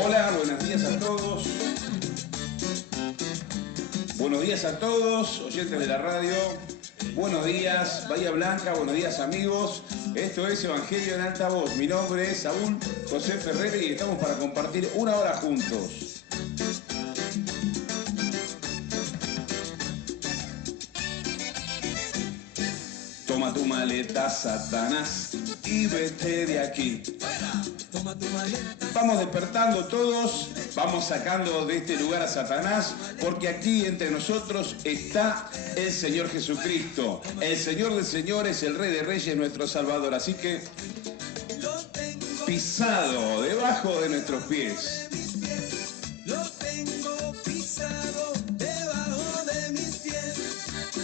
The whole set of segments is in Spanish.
Hola, buenos días a todos. Buenos días a todos, oyentes de la radio. Buenos días, Bahía Blanca, buenos días amigos. Esto es Evangelio en Alta Voz. Mi nombre es Saúl José Ferrer y estamos para compartir una hora juntos. Toma tu maleta, Satanás, y vete de aquí. Vamos despertando todos, vamos sacando de este lugar a Satanás, porque aquí entre nosotros está el Señor Jesucristo, el Señor de señores, el Rey de reyes, nuestro Salvador. Así que, pisado debajo de nuestros pies. Lo tengo pisado debajo de mis pies.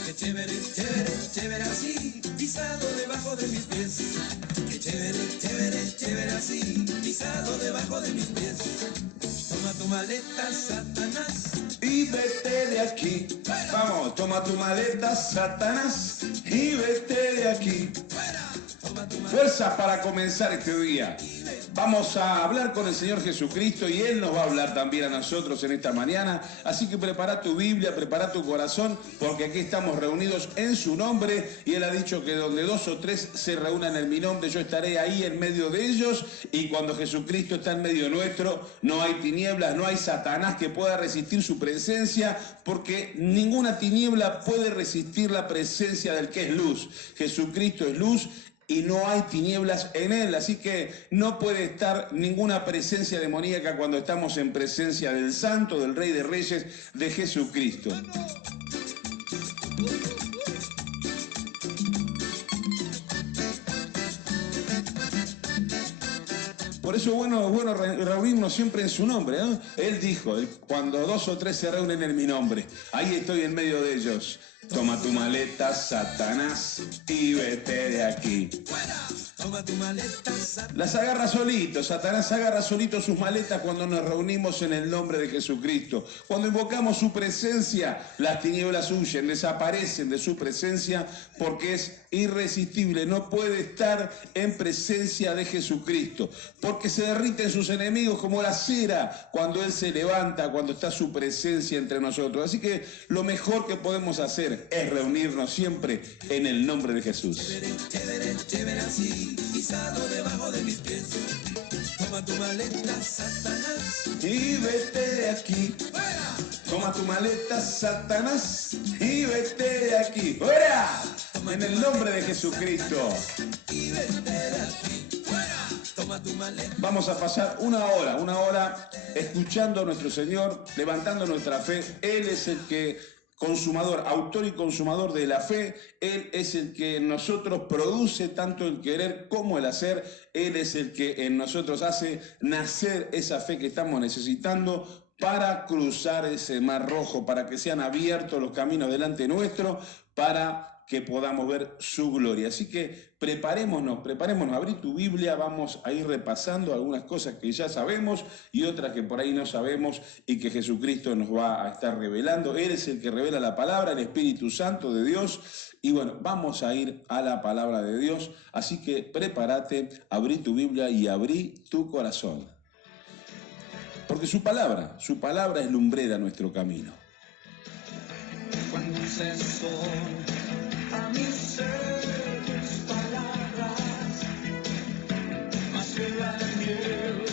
Qué chévere, chévere, chévere así, pisado debajo de mis pies. Qué chévere, chévere, chévere así, pisado debajo de mis pies. Toma tu maleta, Satanás, Y vete de aquí. Vamos, toma tu maleta, Satanás, y vete de aquí. toma tu maleta. Fuerzas para comenzar este día. Vamos a hablar con el Señor Jesucristo y Él nos va a hablar también a nosotros en esta mañana. Así que prepara tu Biblia, prepara tu corazón, porque aquí estamos reunidos en su nombre. Y Él ha dicho que donde dos o tres se reúnan en mi nombre, yo estaré ahí en medio de ellos. Y cuando Jesucristo está en medio nuestro, no hay tinieblas, no hay Satanás que pueda resistir su presencia, porque ninguna tiniebla puede resistir la presencia del que es luz. Jesucristo es luz. Y no hay tinieblas en él, así que no puede estar ninguna presencia demoníaca cuando estamos en presencia del Santo, del Rey de Reyes, de Jesucristo. Por eso es bueno reunirnos siempre en su nombre, ¿no? Él dijo, cuando dos o tres se reúnen en mi nombre, ahí estoy en medio de ellos. Toma tu maleta, Satanás, y vete de aquí. Toma tu maleta, Satanás. Las agarra solito, Satanás agarra solito sus maletas cuando nos reunimos en el nombre de Jesucristo. Cuando invocamos su presencia, las tinieblas huyen, desaparecen de su presencia porque es irresistible. No puede estar en presencia de Jesucristo porque se derriten sus enemigos como la cera cuando Él se levanta, cuando está su presencia entre nosotros. Así que lo mejor que podemos hacer es reunirnos siempre en el nombre de Jesús. Chévere, chévere, chévere así, pisado debajo de mis pies. Toma tu maleta, Satanás. Y vete de aquí. ¡Fuera! Toma tu maleta, Satanás, y vete de aquí. ¡Fuera! En el nombre de Jesucristo. Y vete de aquí. ¡Fuera! Toma tu maleta. Vamos a pasar una hora escuchando a nuestro Señor, levantando nuestra fe. Él es el que consumador, autor y consumador de la fe. Él es el que en nosotros produce tanto el querer como el hacer. Él es el que en nosotros hace nacer esa fe que estamos necesitando para cruzar ese mar rojo, para que sean abiertos los caminos delante nuestro, para que podamos ver su gloria. Así que preparémonos, abrí tu Biblia, vamos a ir repasando algunas cosas que ya sabemos y otras que por ahí no sabemos y que Jesucristo nos va a estar revelando. Él es el que revela la palabra, el Espíritu Santo de Dios. Y bueno, vamos a ir a la palabra de Dios, así que prepárate, abrí tu Biblia y abrí tu corazón. Porque su palabra es lumbrera a nuestro camino. Cuando ceso a mi ser tus palabras, más que la miel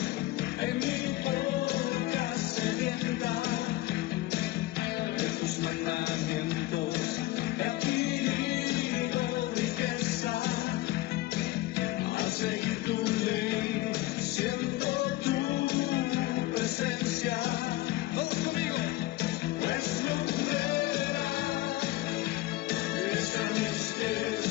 en mi boca sedienta, de tus mandamientos he adquirido riqueza, al seguir tu ley, siento tu presencia. Todos conmigo. Pues lumbrera es a mis pies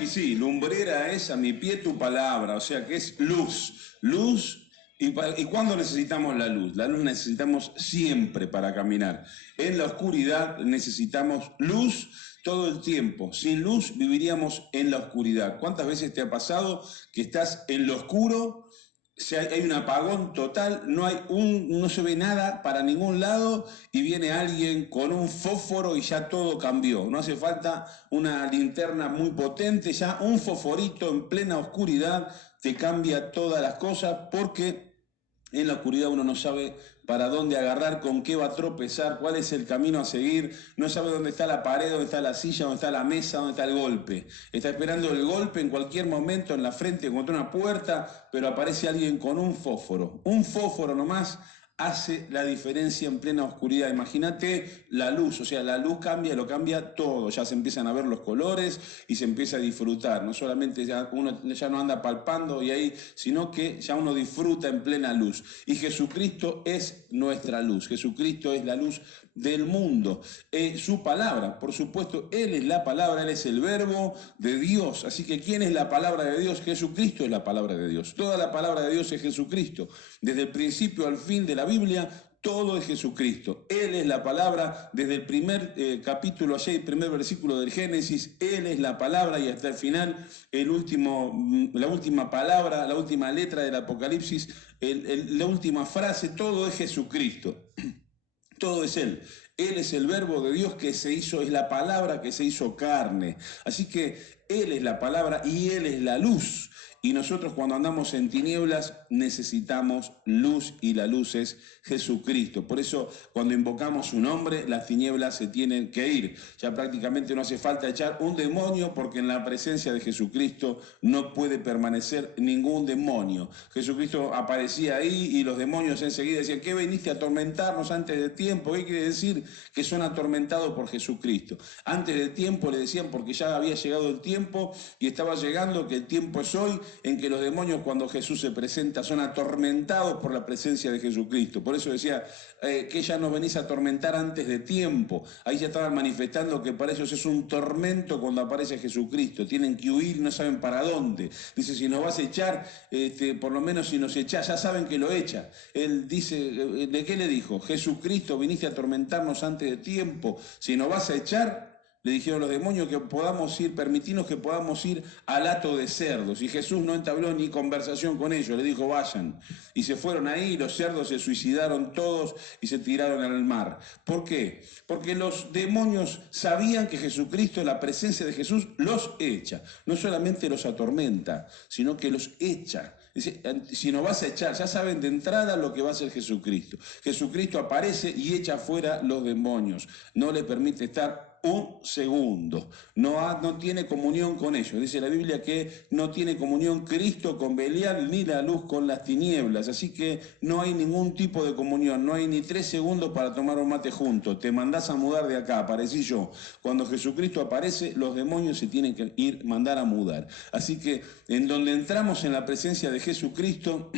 Y sí, lumbrera es a mi pie tu palabra, o sea que es luz, luz. ¿Y cuándo necesitamos la luz? La luz necesitamos siempre para caminar. En la oscuridad necesitamos luz todo el tiempo. Sin luz viviríamos en la oscuridad. ¿Cuántas veces te ha pasado que estás en lo oscuro? Hay un apagón total, no se ve nada para ningún lado y viene alguien con un fósforo y ya todo cambió. No hace falta una linterna muy potente, ya un fosforito en plena oscuridad te cambia todas las cosas, porque en la oscuridad uno no sabe para dónde agarrar, con qué va a tropezar, cuál es el camino a seguir, no sabe dónde está la pared, dónde está la silla, dónde está la mesa, dónde está el golpe. Está esperando el golpe en cualquier momento en la frente contra una puerta, pero aparece alguien con un fósforo. Un fósforo nomás hace la diferencia en plena oscuridad. Imagínate la luz, o sea, la luz lo cambia todo. Ya se empiezan a ver los colores y se empieza a disfrutar. No solamente uno ya no anda palpando y ahí, sino que ya uno disfruta en plena luz. Y Jesucristo es nuestra luz. Jesucristo es la luz del mundo. Su palabra, por supuesto, Él es la palabra, Él es el verbo de Dios. Así que ¿quién es la palabra de Dios? Jesucristo es la palabra de Dios. Toda la palabra de Dios es Jesucristo. Desde el principio al fin de la Biblia, todo es Jesucristo. Él es la palabra, desde el primer capítulo, allá el primer versículo del Génesis, Él es la palabra, y hasta el final, la última palabra, la última letra del Apocalipsis, la última frase, todo es Jesucristo. Todo es Él. Él es el verbo de Dios que se hizo, es la palabra que se hizo carne. Así que Él es la palabra y Él es la luz. Y nosotros cuando andamos en tinieblas necesitamos luz, y la luz es Jesucristo. Por eso cuando invocamos su nombre, las tinieblas se tienen que ir. Ya prácticamente no hace falta echar un demonio, porque en la presencia de Jesucristo no puede permanecer ningún demonio. Jesucristo aparecía ahí y los demonios enseguida decían: ¿qué viniste a atormentarnos antes de tiempo? ¿Qué quiere decir? Que son atormentados por Jesucristo. Antes de tiempo le decían porque ya había llegado el tiempo, y estaba llegando, que el tiempo es hoy, en que los demonios, cuando Jesús se presenta, son atormentados por la presencia de Jesucristo. Por eso decía que ya no venís a atormentar antes de tiempo. Ahí ya estaban manifestando que para ellos es un tormento cuando aparece Jesucristo. Tienen que huir, no saben para dónde. Dice: si nos vas a echar, por lo menos si nos echás, ya saben que lo echa. Él dice, ¿de qué le dijo? Jesucristo, viniste a atormentarnos antes de tiempo. Si nos vas a echar, le dijeron los demonios, que podamos ir, permitirnos que podamos ir al hato de cerdos. Y Jesús no entabló ni conversación con ellos, le dijo: vayan. Y se fueron ahí, y los cerdos se suicidaron todos y se tiraron al mar. ¿Por qué? Porque los demonios sabían que Jesucristo, la presencia de Jesús, los echa. No solamente los atormenta, sino que los echa. Dice: si nos vas a echar, ya saben de entrada lo que va a hacer Jesucristo. Jesucristo aparece y echa fuera los demonios. No le permite estar un segundo. No tiene comunión con ellos. Dice la Biblia que no tiene comunión Cristo con Belial, ni la luz con las tinieblas. Así que no hay ningún tipo de comunión. No hay ni 3 segundos para tomar un mate juntos. Te mandás a mudar de acá, aparecí yo. Cuando Jesucristo aparece, los demonios se tienen que mandar a mudar. Así que en donde entramos en la presencia de Jesucristo,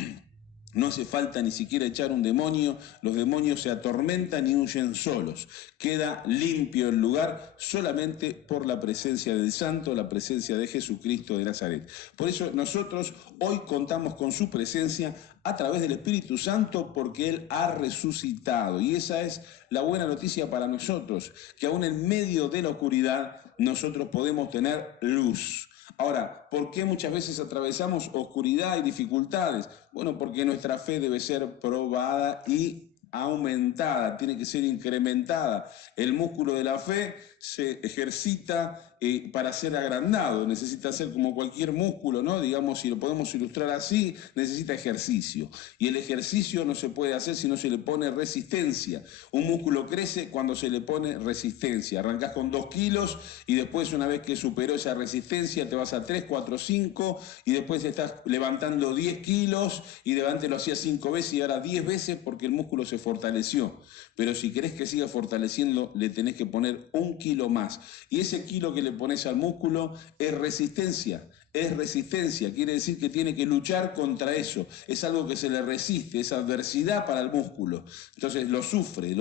no hace falta ni siquiera echar un demonio. Los demonios se atormentan y huyen solos. Queda limpio el lugar solamente por la presencia del Santo, la presencia de Jesucristo de Nazaret. Por eso nosotros hoy contamos con su presencia a través del Espíritu Santo, porque Él ha resucitado. Y esa es la buena noticia para nosotros, que aún en medio de la oscuridad nosotros podemos tener luz. Ahora, ¿por qué muchas veces atravesamos oscuridad y dificultades? Bueno, porque nuestra fe debe ser probada y aumentada, tiene que ser incrementada. El músculo de la fe se ejercita para ser agrandado, necesita ser como cualquier músculo, ¿no? Digamos, si lo podemos ilustrar así, necesita ejercicio. Y el ejercicio no se puede hacer si no se le pone resistencia. Un músculo crece cuando se le pone resistencia. Arrancás con 2 kilos y después, una vez que superó esa resistencia, te vas a 3, 4, 5 y después estás levantando 10 kilos y de antes lo hacías 5 veces y ahora 10 veces, porque el músculo se fortaleció. Pero si querés que siga fortaleciendo, le tenés que poner 1 kilo más. Y ese kilo que le pones al músculo es resistencia. Es resistencia, quiere decir que tiene que luchar contra eso. Es algo que se le resiste, es adversidad para el músculo. Entonces lo sufre,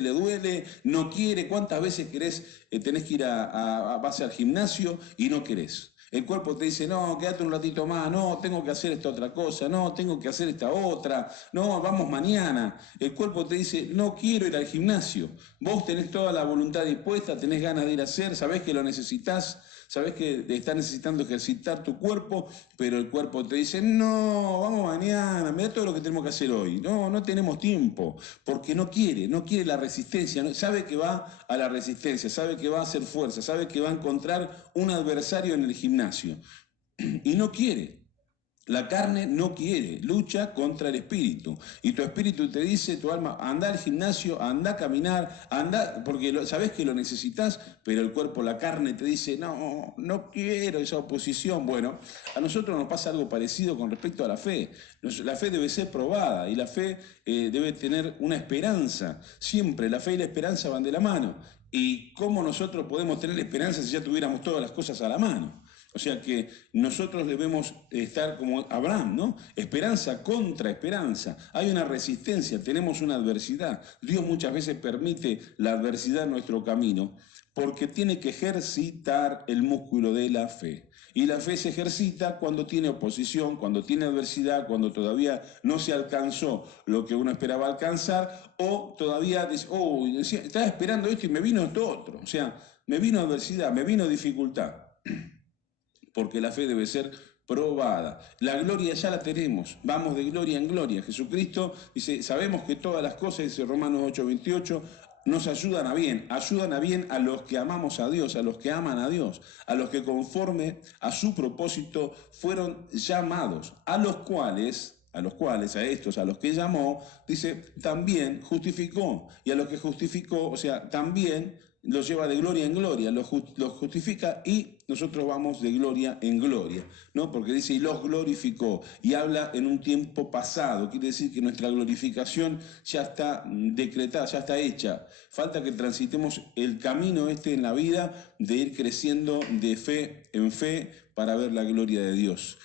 le duele, no quiere. ¿Cuántas veces tenés que ir vas al gimnasio y no querés? El cuerpo te dice, no, quédate un ratito más, no, tengo que hacer esta otra cosa, no, tengo que hacer esta otra, no, vamos mañana. El cuerpo te dice, no quiero ir al gimnasio. Vos tenés toda la voluntad dispuesta, tenés ganas de ir a hacer, sabés que lo necesitas, sabés que estás necesitando ejercitar tu cuerpo, pero el cuerpo te dice, no, vamos mañana, mirá todo lo que tenemos que hacer hoy. No, no tenemos tiempo, porque no quiere la resistencia, sabe que va a la resistencia, sabe que va a hacer fuerza, sabe que va a encontrar un adversario en el gimnasio y no quiere. La carne no quiere, lucha contra el espíritu. Y tu espíritu te dice, tu alma, anda al gimnasio, anda a caminar, anda, porque sabes que lo necesitas, pero el cuerpo, la carne te dice, no, no quiero esa oposición. Bueno, a nosotros nos pasa algo parecido con respecto a la fe. La fe debe ser probada y la fe debe tener una esperanza. Siempre la fe y la esperanza van de la mano. ¿Y cómo nosotros podemos tener esperanza si ya tuviéramos todas las cosas a la mano? O sea que nosotros debemos estar como Abraham, ¿no? Esperanza contra esperanza. Hay una resistencia, tenemos una adversidad. Dios muchas veces permite la adversidad en nuestro camino porque tiene que ejercitar el músculo de la fe. Y la fe se ejercita cuando tiene oposición, cuando tiene adversidad, cuando todavía no se alcanzó lo que uno esperaba alcanzar, o todavía dice, oh, estaba esperando esto y me vino esto otro. O sea, me vino adversidad, me vino dificultad. Porque la fe debe ser probada. La gloria ya la tenemos, vamos de gloria en gloria. Jesucristo dice, sabemos que todas las cosas, dice Romanos 8:28, nos ayudan a bien a los que amamos a Dios, a los que aman a Dios, a los que conforme a su propósito fueron llamados, a los cuales, a estos, a los que llamó, dice, también justificó. Y a los que justificó, o sea, también los lleva de gloria en gloria, los justifica y nosotros vamos de gloria en gloria, ¿no? Porque dice, y los glorificó, y habla en un tiempo pasado, quiere decir que nuestra glorificación ya está decretada, ya está hecha. Falta que transitemos el camino en la vida de ir creciendo de fe en fe para ver la gloria de Dios.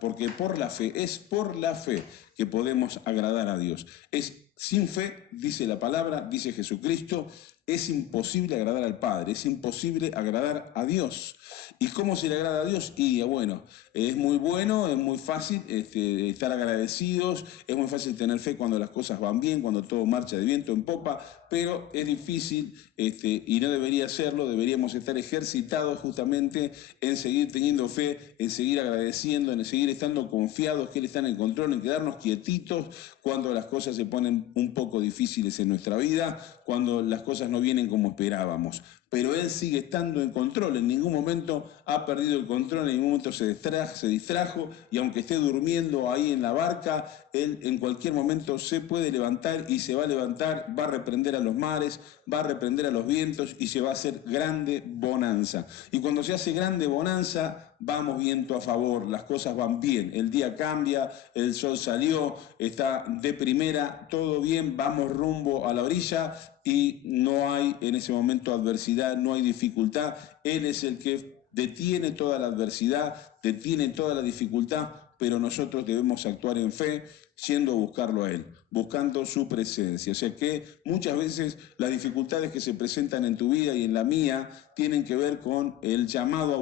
Porque por la fe, es por la fe que podemos agradar a Dios. Es sin fe, dice la palabra, dice Jesucristo, es imposible agradar al Padre, es imposible agradar a Dios. ¿Y cómo se le agrada a Dios? Y bueno, es muy bueno, es muy fácil estar agradecidos, es muy fácil tener fe cuando las cosas van bien, cuando todo marcha de viento en popa, pero es difícil y no debería serlo, deberíamos estar ejercitados justamente en seguir teniendo fe, en seguir agradeciendo, en seguir estando confiados que Él está en el control, en quedarnos quietitos cuando las cosas se ponen un poco difíciles en nuestra vida, cuando las cosas no vienen como esperábamos. Pero Él sigue estando en control, en ningún momento ha perdido el control, en ningún momento se distrajo y aunque esté durmiendo ahí en la barca, Él en cualquier momento se puede levantar y se va a levantar, va a reprender a los mares, va a reprender a los vientos y se va a hacer grande bonanza. Y cuando se hace grande bonanza, vamos viento a favor, las cosas van bien, el día cambia, el sol salió, está de primera, todo bien, vamos rumbo a la orilla y no hay en ese momento adversidad, no hay dificultad. Él es el que detiene toda la adversidad, detiene toda la dificultad, pero nosotros debemos actuar en fe, yendo a buscarlo a Él, buscando su presencia. O sea que muchas veces las dificultades que se presentan en tu vida y en la mía tienen que ver con el llamado a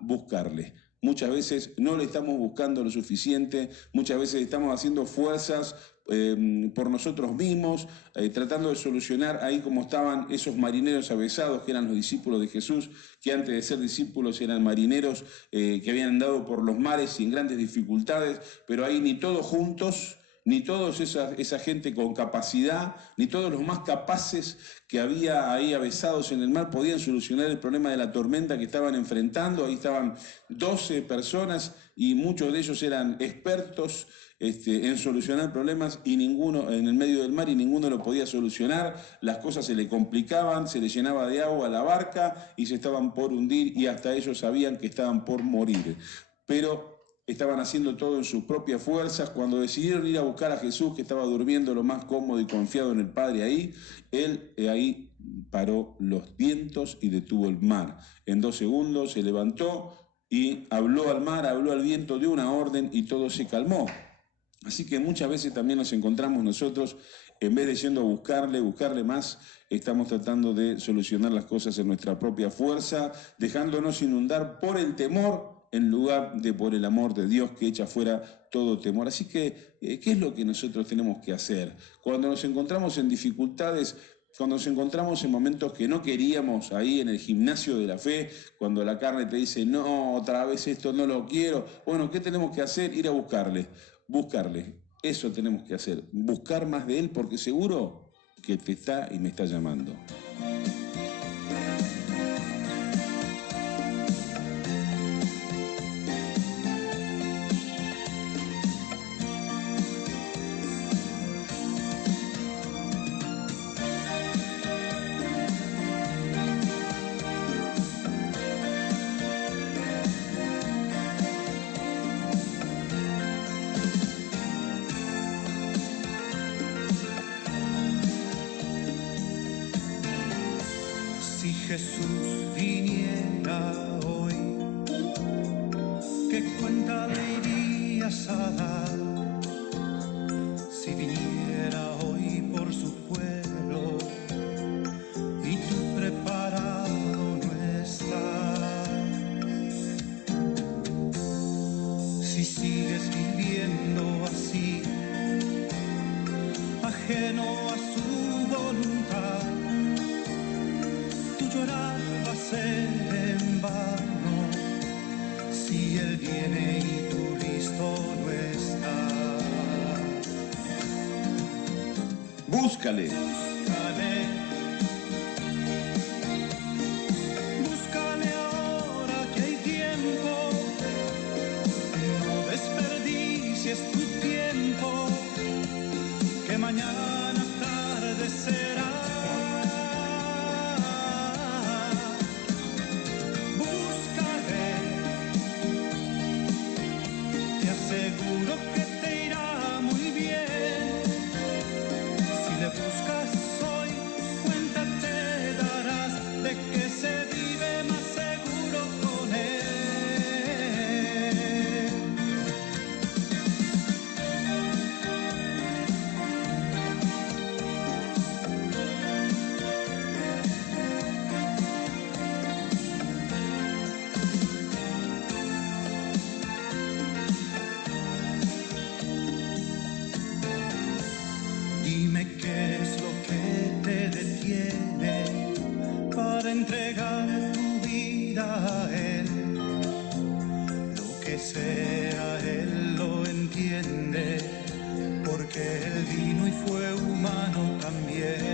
buscarle. Muchas veces no le estamos buscando lo suficiente, muchas veces estamos haciendo fuerzas por nosotros mismos, tratando de solucionar ahí como estaban esos marineros avesados que eran los discípulos de Jesús, que antes de ser discípulos eran marineros que habían andado por los mares y en grandes dificultades, pero ahí ni todos juntos, ni toda esa gente con capacidad, ni todos los más capaces que había ahí avesados en el mar podían solucionar el problema de la tormenta que estaban enfrentando. Ahí estaban 12 personas y muchos de ellos eran expertos en solucionar problemas y ninguno en el medio del mar y ninguno lo podía solucionar. Las cosas se le complicaban, se le llenaba de agua la barca y se estaban por hundir y hasta ellos sabían que estaban por morir. Pero estaban haciendo todo en sus propias fuerzas. Cuando decidieron ir a buscar a Jesús, que estaba durmiendo lo más cómodo y confiado en el Padre ahí, Él ahí paró los vientos y detuvo el mar. En 2 segundos se levantó y habló al mar, habló al viento, dio una orden y todo se calmó. Así que muchas veces también nos encontramos nosotros En vez de yendo a buscarle más, estamos tratando de solucionar las cosas en nuestra propia fuerza, dejándonos inundar por el temor en lugar de por el amor de Dios que echa fuera todo temor. Así que, ¿qué es lo que nosotros tenemos que hacer? Cuando nos encontramos en dificultades, cuando nos encontramos en momentos que no queríamos, ahí en el gimnasio de la fe, cuando la carne te dice, no, otra vez esto no lo quiero, bueno, ¿qué tenemos que hacer? Ir a buscarle. Eso tenemos que hacer, buscar más de Él, porque seguro que te está y me está llamando. Si Jesús viniera hoy, ¿qué cuenta le irías a dar? Si viniera hoy por su pueblo y tú preparado no estás. Si sigues viviendo así, ajeno a su voluntad, tu llorar va a ser en vano. Si Él viene y tú listo no estás. Búscale. Búscale ahora que hay tiempo. No desperdicies tu tiempo, que mañana tarde será. Seguro que te irá muy bien. Si le buscas hoy, cuenta te darás de que se vive más seguro con Él. Dime qué es lo que te detiene para entregar tu vida a Él. Lo que sea, Él lo entiende, porque Él vino y fue humano también.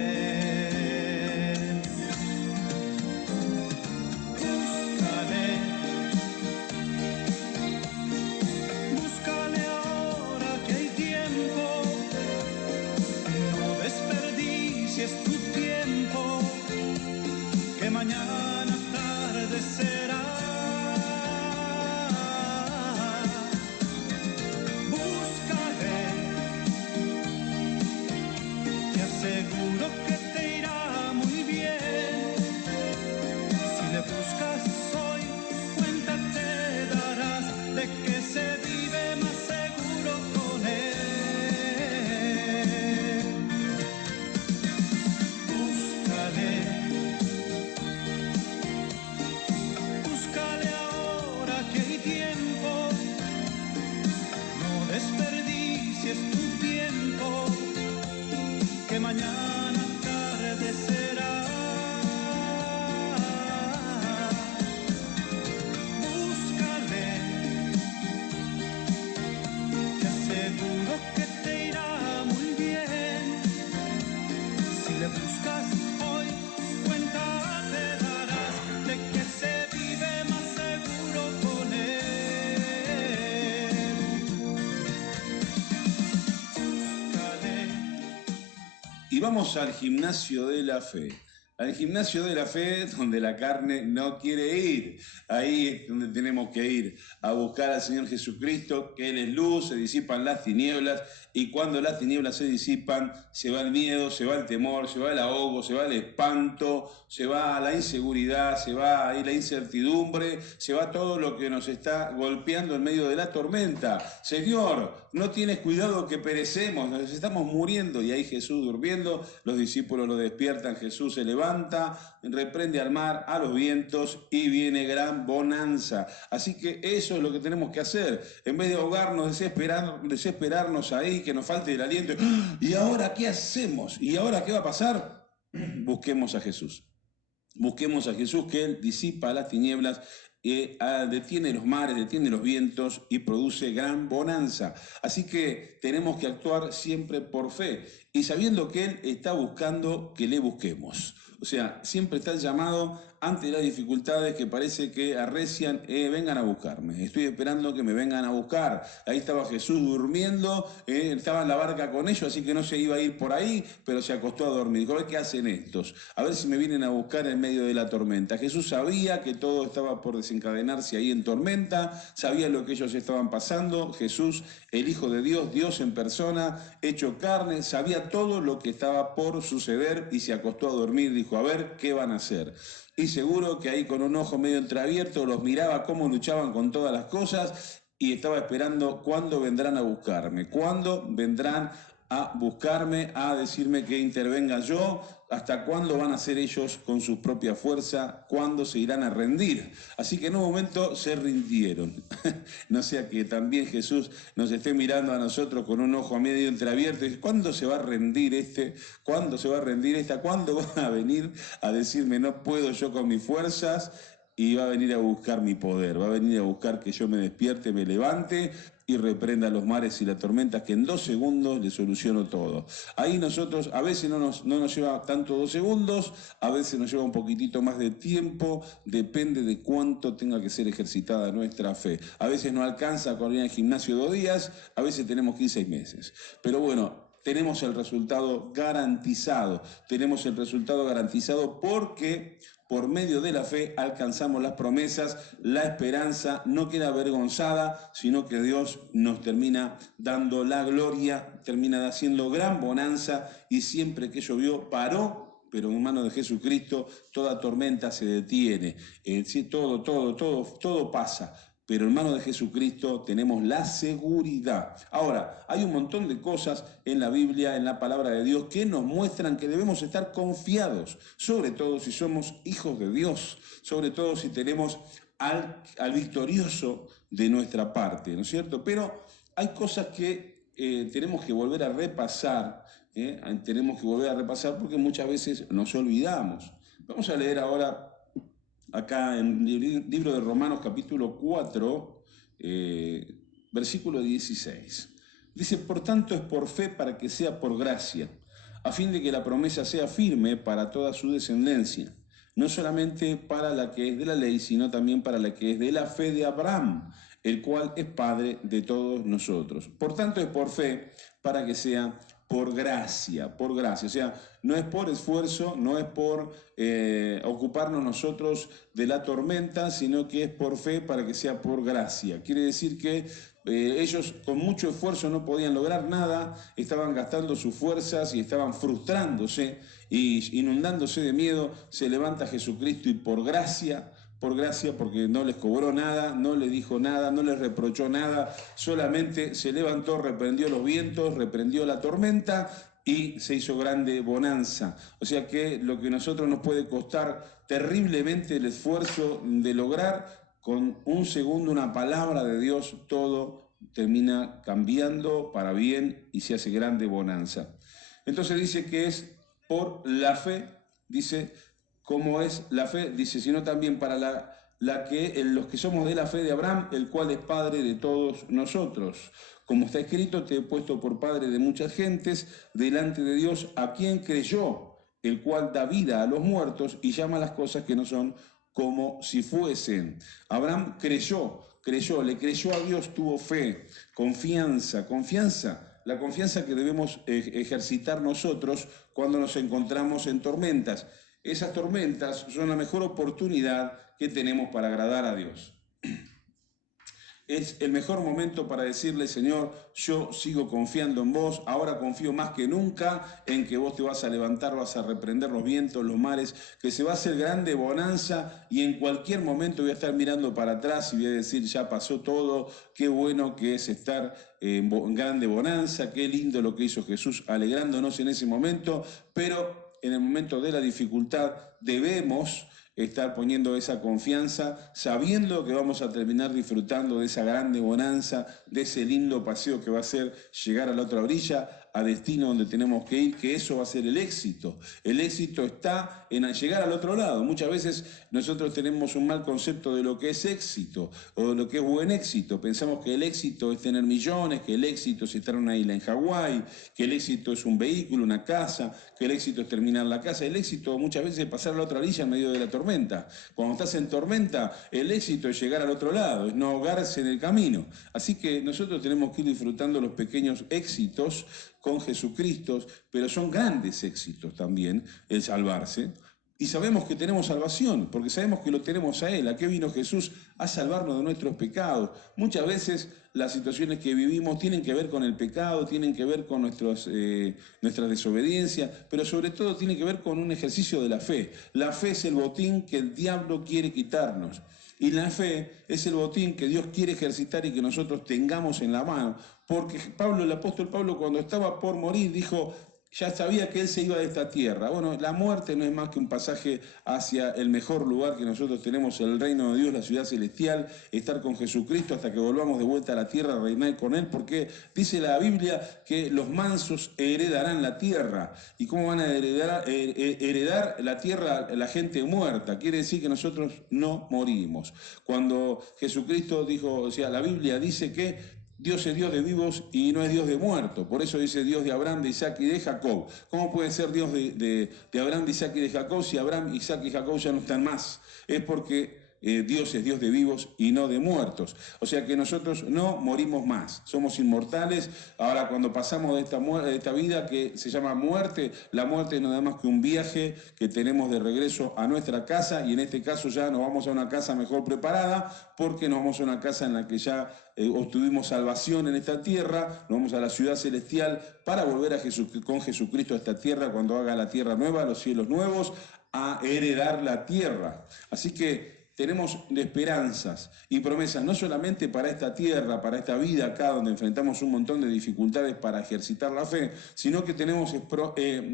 Búscale ahora que hay tiempo. No desperdicies tu tiempo, que mañana tarde será. Búscale, te aseguro que te irá muy bien. Si le buscas hoy, cuenta te darás de que se vive más seguro con Él. Búscale ahora que hay tiempo. No desperdicies tu tiempo, que mañana tarde será. Búscale, te aseguro que te irá muy bien. Si le buscas hoy, cuenta te darás de que se vive más seguro con Él. Y vamos al gimnasio de la fe. al gimnasio de la fe donde la carne no quiere ir. Ahí es donde tenemos que ir, a buscar al Señor Jesucristo, que Él es luz, se disipan las tinieblas, y cuando las tinieblas se disipan, se va el miedo, se va el temor, se va el ahogo, se va el espanto, se va la inseguridad, se va ahí la incertidumbre, se va todo lo que nos está golpeando en medio de la tormenta. Señor, no tienes cuidado que perecemos, nos estamos muriendo. Y ahí Jesús durmiendo, los discípulos lo despiertan, Jesús se levanta, reprende al mar, a los vientos, y viene gran bonanza. Así que eso es lo que tenemos que hacer. En vez de ahogarnos, desesperarnos ahí, que nos falte el aliento. ¿Y ahora qué hacemos? ¿Y ahora qué va a pasar? Busquemos a Jesús. Busquemos a Jesús, que Él disipa las tinieblas, detiene los mares, detiene los vientos y produce gran bonanza. Así que tenemos que actuar siempre por fe y sabiendo que Él está buscando que le busquemos. O sea, siempre está el llamado ante las dificultades que parece que arrecian, vengan a buscarme. Estoy esperando que me vengan a buscar. Ahí estaba Jesús durmiendo, estaba en la barca con ellos, así que no se iba a ir por ahí, pero se acostó a dormir. Dijo, a ver qué hacen estos, a ver si me vienen a buscar en medio de la tormenta. Jesús sabía que todo estaba por desencadenarse ahí en tormenta, sabía lo que ellos estaban pasando. Jesús, el Hijo de Dios, Dios en persona, hecho carne, sabía todo lo que estaba por suceder y se acostó a dormir. Dijo, a ver qué van a hacer. Y seguro que ahí con un ojo medio entreabierto los miraba cómo luchaban con todas las cosas y estaba esperando cuándo vendrán a buscarme, cuándo vendrán a buscarme, a decirme que intervenga yo, hasta cuándo van a ser ellos con su propia fuerza, cuándo se irán a rendir. Así que en un momento se rindieron. No sea que también Jesús nos esté mirando a nosotros con un ojo medio entreabierto y dice, ¿cuándo se va a rendir este? ¿Cuándo se va a rendir esta? ¿Cuándo va a venir a decirme no puedo yo con mis fuerzas? Y va a venir a buscar mi poder, va a venir a buscar que yo me despierte, me levante y reprenda los mares y las tormentas, que en 2 segundos le soluciono todo. Ahí nosotros, a veces no nos lleva tanto 2 segundos, a veces nos lleva un poquitito más de tiempo, depende de cuánto tenga que ser ejercitada nuestra fe. A veces no alcanza con ir al gimnasio 2 días, a veces tenemos que ir 6 meses. Pero bueno, tenemos el resultado garantizado. Tenemos el resultado garantizado porque por medio de la fe alcanzamos las promesas, la esperanza no queda avergonzada, sino que Dios nos termina dando la gloria, termina haciendo gran bonanza y siempre que llovió paró, pero en manos de Jesucristo toda tormenta se detiene, todo pasa. Pero en manos de Jesucristo tenemos la seguridad. Ahora, hay un montón de cosas en la Biblia, en la palabra de Dios, que nos muestran que debemos estar confiados, sobre todo si somos hijos de Dios, sobre todo si tenemos al victorioso de nuestra parte, ¿no es cierto? Pero hay cosas que tenemos que volver a repasar, tenemos que volver a repasar porque muchas veces nos olvidamos. Vamos a leer ahora acá en el libro de Romanos capítulo 4, versículo 16. Dice, por tanto es por fe para que sea por gracia, a fin de que la promesa sea firme para toda su descendencia, no solamente para la que es de la ley, sino también para la que es de la fe de Abraham, el cual es padre de todos nosotros. Por tanto es por fe para que sea por gracia, por gracia. O sea, no es por esfuerzo, no es por ocuparnos nosotros de la tormenta, sino que es por fe para que sea por gracia. Quiere decir que ellos con mucho esfuerzo no podían lograr nada, estaban gastando sus fuerzas y estaban frustrándose y inundándose de miedo. Se levanta Jesucristo y por gracia, porque no les cobró nada, no les dijo nada, no les reprochó nada, solamente se levantó, reprendió los vientos, reprendió la tormenta y se hizo grande bonanza. O sea que lo que a nosotros nos puede costar terriblemente el esfuerzo de lograr, con un segundo, una palabra de Dios, todo termina cambiando para bien y se hace grande bonanza. Entonces dice que es por la fe, dice, ¿cómo es la fe? Dice, sino también para los que somos de la fe de Abraham, el cual es padre de todos nosotros. Como está escrito, te he puesto por padre de muchas gentes delante de Dios, a quien creyó, el cual da vida a los muertos y llama a las cosas que no son como si fuesen. Abraham le creyó a Dios, tuvo fe, confianza, la confianza que debemos ejercitar nosotros cuando nos encontramos en tormentas. Esas tormentas son la mejor oportunidad que tenemos para agradar a Dios. Es el mejor momento para decirle, Señor, yo sigo confiando en vos, ahora confío más que nunca en que vos te vas a levantar, vas a reprender los vientos, los mares, que se va a hacer grande bonanza y en cualquier momento voy a estar mirando para atrás y voy a decir, ya pasó todo, qué bueno que es estar en grande bonanza, qué lindo lo que hizo Jesús alegrándonos en ese momento, pero en el momento de la dificultad debemos estar poniendo esa confianza, sabiendo que vamos a terminar disfrutando de esa grande bonanza, de ese lindo paseo que va a ser llegar a la otra orilla, a destino donde tenemos que ir, que eso va a ser el éxito. El éxito está en llegar al otro lado. Muchas veces nosotros tenemos un mal concepto de lo que es éxito o de lo que es buen éxito. Pensamos que el éxito es tener millones, que el éxito es estar en una isla en Hawái, que el éxito es un vehículo, una casa, que el éxito es terminar la casa. El éxito muchas veces es pasar a la otra orilla en medio de la tormenta. Cuando estás en tormenta, el éxito es llegar al otro lado, es no ahogarse en el camino. Así que nosotros tenemos que ir disfrutando los pequeños éxitos con Jesucristo, pero son grandes éxitos también el salvarse. Y sabemos que tenemos salvación, porque sabemos que lo tenemos a Él. ¿A qué vino Jesús? A salvarnos de nuestros pecados. Muchas veces las situaciones que vivimos tienen que ver con el pecado, tienen que ver con nuestras desobediencias, pero sobre todo tienen que ver con un ejercicio de la fe. La fe es el botín que el diablo quiere quitarnos. Y la fe es el botín que Dios quiere ejercitar y que nosotros tengamos en la mano. Porque Pablo, el apóstol Pablo, cuando estaba por morir, dijo, ya sabía que él se iba de esta tierra. Bueno, la muerte no es más que un pasaje hacia el mejor lugar que nosotros tenemos, el reino de Dios, la ciudad celestial, estar con Jesucristo hasta que volvamos de vuelta a la tierra a reinar con Él, porque dice la Biblia que los mansos heredarán la tierra. ¿Y cómo van a heredar la tierra la gente muerta? Quiere decir que nosotros no morimos. Cuando Jesucristo dijo, o sea, la Biblia dice que Dios es Dios de vivos y no es Dios de muertos. Por eso dice Dios de Abraham, de Isaac y de Jacob. ¿Cómo puede ser Dios de Abraham, de Isaac y de Jacob si Abraham, Isaac y Jacob ya no están más? Es porque Dios es Dios de vivos y no de muertos. O sea que nosotros no morimos más, somos inmortales. Ahora cuando pasamos de esta vida que se llama muerte, la muerte no es nada más que un viaje que tenemos de regreso a nuestra casa y en este caso ya nos vamos a una casa mejor preparada porque nos vamos a una casa en la que ya obtuvimos salvación en esta tierra, nos vamos a la ciudad celestial para volver con Jesucristo a esta tierra cuando haga la tierra nueva, los cielos nuevos, a heredar la tierra. Así que tenemos esperanzas y promesas, no solamente para esta tierra, para esta vida acá, donde enfrentamos un montón de dificultades para ejercitar la fe, sino que tenemos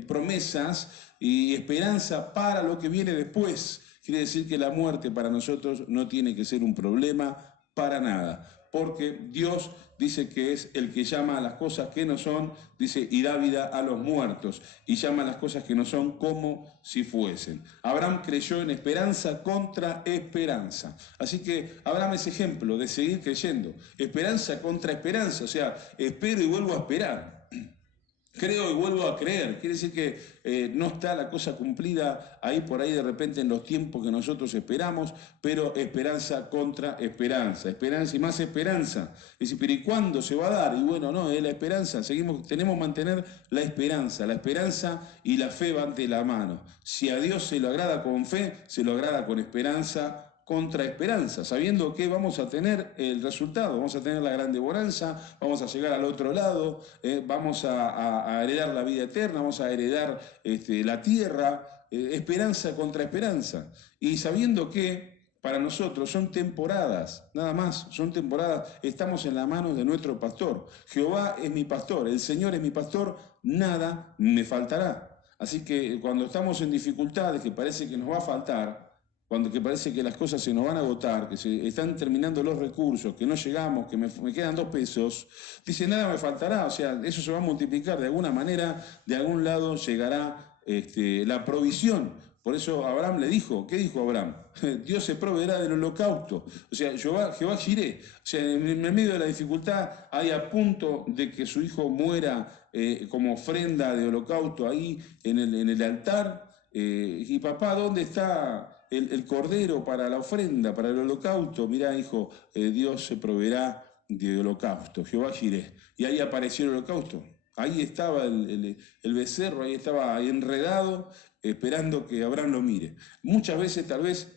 promesas y esperanza para lo que viene después. Quiere decir que la muerte para nosotros no tiene que ser un problema para nada, porque Dios dice que es el que llama a las cosas que no son, dice, y da vida a los muertos, y llama a las cosas que no son como si fuesen. Abraham creyó en esperanza contra esperanza. Así que Abraham es ejemplo de seguir creyendo. Esperanza contra esperanza, o sea, espero y vuelvo a esperar. Creo y vuelvo a creer. Quiere decir que no está la cosa cumplida ahí por ahí de repente en los tiempos que nosotros esperamos, pero esperanza contra esperanza, esperanza y más esperanza. Es decir, pero ¿y cuándo se va a dar? Y bueno, no, es la esperanza. Tenemos que mantener la esperanza y la fe van de la mano. Si a Dios se lo agrada con fe, se lo agrada con esperanza contra esperanza, sabiendo que vamos a tener el resultado, vamos a tener la grande bonanza, vamos a llegar al otro lado, vamos a heredar la vida eterna, vamos a heredar la tierra, esperanza contra esperanza. Y sabiendo que para nosotros son temporadas, nada más, son temporadas, estamos en las manos de nuestro pastor. Jehová es mi pastor, el Señor es mi pastor, nada me faltará. Así que cuando estamos en dificultades, que parece que nos va a faltar, cuando que parece que las cosas se nos van a agotar, que se están terminando los recursos, que no llegamos, que me quedan 2 pesos, dice, nada me faltará, o sea, eso se va a multiplicar de alguna manera, de algún lado llegará la provisión. Por eso Abraham le dijo, ¿qué dijo Abraham? Dios se proveerá del holocausto, o sea, Jehová Jireh, o sea, en medio de la dificultad, ahí a punto de que su hijo muera como ofrenda de holocausto ahí en el altar, y papá, ¿dónde está el cordero para la ofrenda, para el holocausto? Mirá, hijo, Dios se proveerá de holocausto, Jehová Jireh. Y ahí apareció el holocausto. Ahí estaba el becerro, ahí estaba enredado esperando que Abraham lo mire. Muchas veces tal vez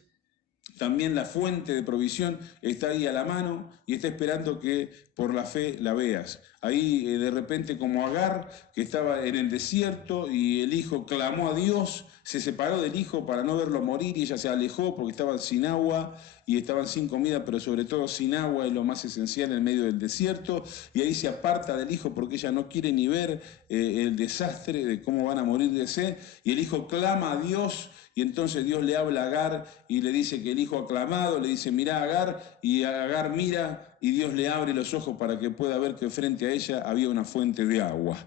también la fuente de provisión está ahí a la mano y está esperando que por la fe la veas. Ahí de repente como Agar, que estaba en el desierto y el hijo clamó a Dios, se separó del hijo para no verlo morir y ella se alejó porque estaban sin agua y estaban sin comida, pero sobre todo sin agua, es lo más esencial en medio del desierto, y ahí se aparta del hijo porque ella no quiere ni ver el desastre de cómo van a morir de sed, y el hijo clama a Dios. Y entonces Dios le habla a Agar y le dice que el hijo ha clamado, le dice, mirá Agar, y Agar mira y Dios le abre los ojos para que pueda ver que frente a ella había una fuente de agua.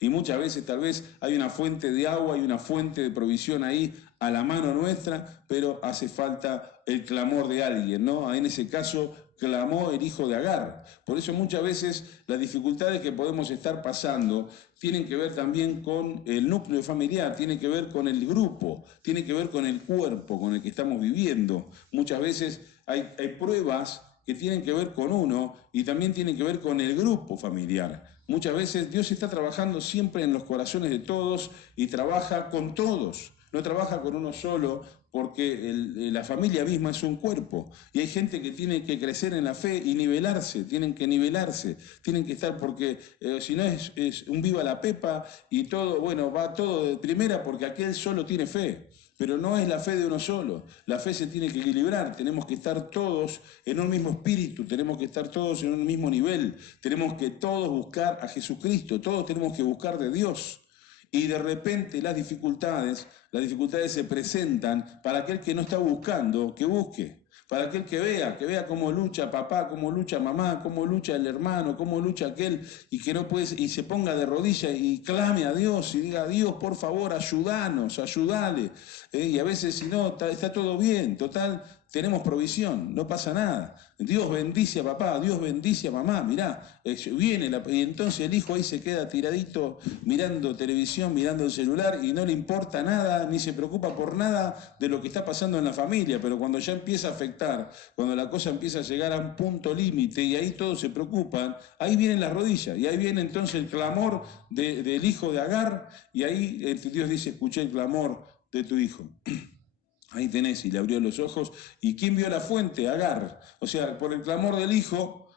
Y muchas veces tal vez hay una fuente de agua y una fuente de provisión ahí a la mano nuestra, pero hace falta el clamor de alguien, ¿no? En ese caso clamó el hijo de Agar. Por eso muchas veces las dificultades que podemos estar pasando tienen que ver también con el núcleo familiar, tienen que ver con el grupo, tienen que ver con el cuerpo con el que estamos viviendo. Muchas veces hay pruebas que tienen que ver con uno y también tienen que ver con el grupo familiar. Muchas veces Dios está trabajando siempre en los corazones de todos y trabaja con todos. No trabaja con uno solo porque la familia misma es un cuerpo. Y hay gente que tiene que crecer en la fe y nivelarse, tienen que nivelarse, tienen que estar porque si no es un viva la pepa y todo, bueno, va todo de primera porque aquel solo tiene fe. Pero no es la fe de uno solo, la fe se tiene que equilibrar, tenemos que estar todos en un mismo espíritu, tenemos que estar todos en un mismo nivel, tenemos que todos buscar a Jesucristo, todos tenemos que buscar de Dios. Y de repente las dificultades se presentan para aquel que no está buscando, que busque. Para aquel que vea cómo lucha papá, cómo lucha mamá, cómo lucha el hermano, cómo lucha aquel, y que no puede, y se ponga de rodillas y clame a Dios y diga, Dios, por favor, ayúdanos, ayúdale. Y a veces si no, está todo bien, total, tenemos provisión, no pasa nada. Dios bendice a papá, Dios bendice a mamá, mirá, viene y entonces el hijo ahí se queda tiradito mirando televisión, mirando el celular y no le importa nada, ni se preocupa por nada de lo que está pasando en la familia, pero cuando ya empieza a afectar, cuando la cosa empieza a llegar a un punto límite y ahí todos se preocupan, ahí vienen las rodillas y ahí viene entonces el clamor del hijo de Agar y ahí Dios dice, escuché el clamor de tu hijo. Ahí tenés, y le abrió los ojos. ¿Y quién vio la fuente? Agar. O sea, por el clamor del hijo,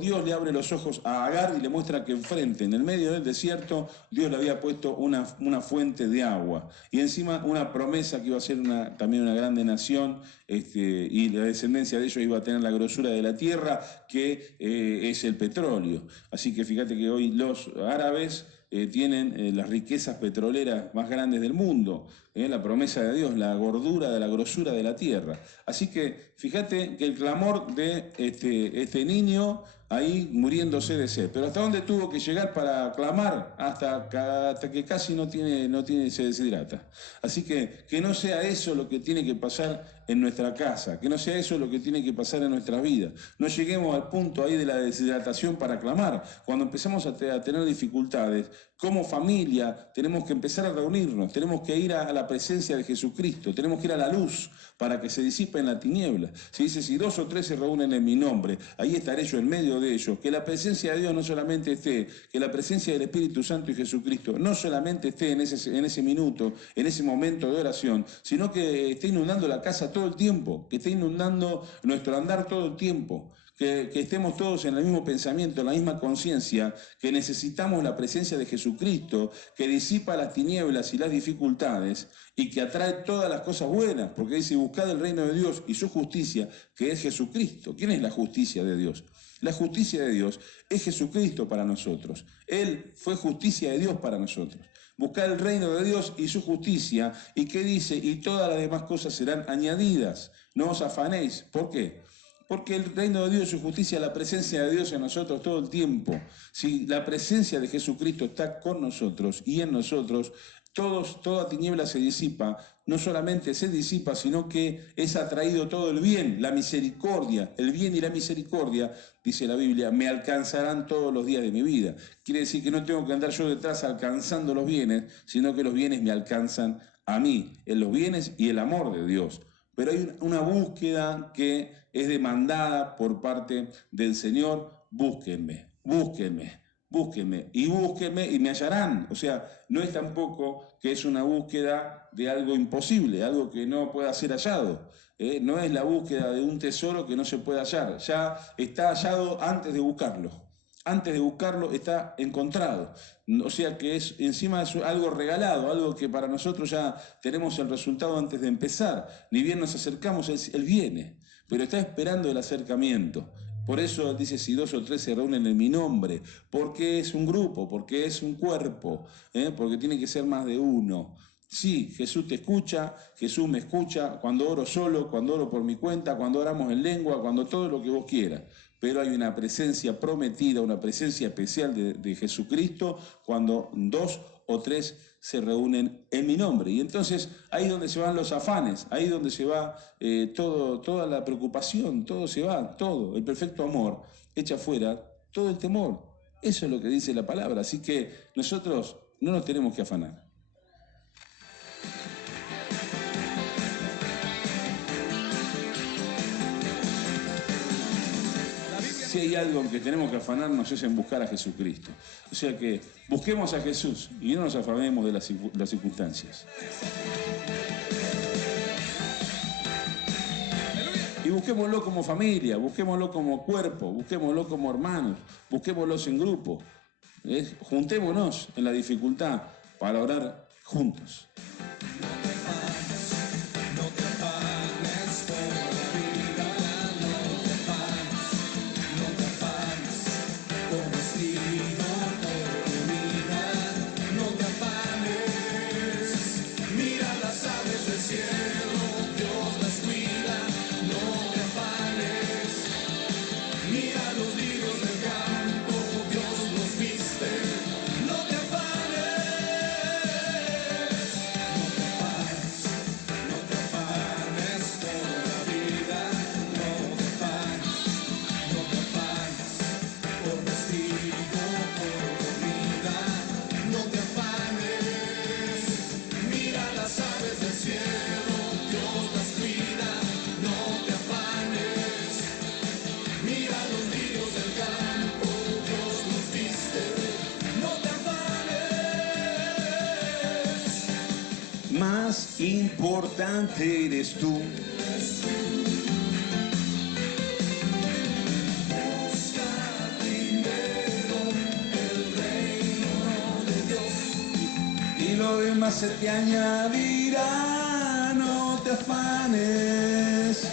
Dios le abre los ojos a Agar y le muestra que enfrente, en el medio del desierto, Dios le había puesto una fuente de agua. Y encima una promesa que iba a ser también una grande nación, y la descendencia de ellos iba a tener la grosura de la tierra, que es el petróleo. Así que fíjate que hoy los árabes tienen las riquezas petroleras más grandes del mundo, la promesa de Dios, la gordura de la grosura de la tierra. Así que fíjate que el clamor de este niño ahí muriéndose de sed. Pero ¿hasta dónde tuvo que llegar para clamar? Hasta que casi no tiene, se deshidrata. Así que no sea eso lo que tiene que pasar en nuestra casa, que no sea eso lo que tiene que pasar en nuestra vida. No lleguemos al punto ahí de la deshidratación para clamar. Cuando empezamos a tener dificultades, como familia tenemos que empezar a reunirnos, tenemos que ir a la presencia de Jesucristo, tenemos que ir a la luz para que se disipe en la tiniebla. Se dice, si 2 o 3 se reúnen en mi nombre, ahí estaré yo en medio de ellos. Que la presencia de Dios no solamente esté, que la presencia del Espíritu Santo y Jesucristo no solamente esté en ese minuto, en ese momento de oración, sino que esté inundando la casa todo el tiempo, que esté inundando nuestro andar todo el tiempo. Que estemos todos en el mismo pensamiento, en la misma conciencia, que necesitamos la presencia de Jesucristo, que disipa las tinieblas y las dificultades y que atrae todas las cosas buenas, porque dice, buscad el reino de Dios y su justicia, que es Jesucristo. ¿Quién es la justicia de Dios? La justicia de Dios es Jesucristo para nosotros. Él fue justicia de Dios para nosotros. Buscar el reino de Dios y su justicia, y ¿qué dice? Y todas las demás cosas serán añadidas. No os afanéis. ¿Por qué? Porque el reino de Dios y su justicia, la presencia de Dios en nosotros todo el tiempo. Si la presencia de Jesucristo está con nosotros y en nosotros, toda tiniebla se disipa. No solamente se disipa, sino que es atraído todo el bien, la misericordia. El bien y la misericordia, dice la Biblia, me alcanzarán todos los días de mi vida. Quiere decir que no tengo que andar yo detrás alcanzando los bienes, sino que los bienes me alcanzan a mí, en los bienes y el amor de Dios. Pero hay una búsqueda que es demandada por parte del Señor. Búsquenme, búsquenme. Búsquenme y me hallarán. O sea, no es tampoco que es una búsqueda de algo imposible, algo que no pueda ser hallado. No es la búsqueda de un tesoro que no se puede hallar. Ya está hallado antes de buscarlo. Antes de buscarlo está encontrado. O sea que es encima es algo regalado, algo que para nosotros ya tenemos el resultado antes de empezar. Ni bien nos acercamos, él viene, pero está esperando el acercamiento. Por eso dice, si 2 o 3 se reúnen en mi nombre, porque es un grupo, porque es un cuerpo, porque tiene que ser más de uno. Sí, Jesús te escucha, Jesús me escucha, cuando oro solo, cuando oro por mi cuenta, cuando oramos en lengua, cuando todo lo que vos quieras. Pero hay una presencia prometida, una presencia especial de Jesucristo cuando 2 o 3 se reúnen en mi nombre. Y entonces ahí es donde se van los afanes, ahí es donde se va toda la preocupación, todo se va, todo. El perfecto amor echa fuera todo el temor. Eso es lo que dice la palabra. Así que nosotros no nos tenemos que afanar. Si hay algo en que tenemos que afanarnos es en buscar a Jesucristo. O sea que busquemos a Jesús y no nos afanemos de las circunstancias. Y busquémoslo como familia, busquémoslo como cuerpo, busquémoslo como hermanos, busquémoslos en grupo. Juntémonos en la dificultad para orar juntos. Más importante eres tú. Y lo demás se te añadirá, no te afanes.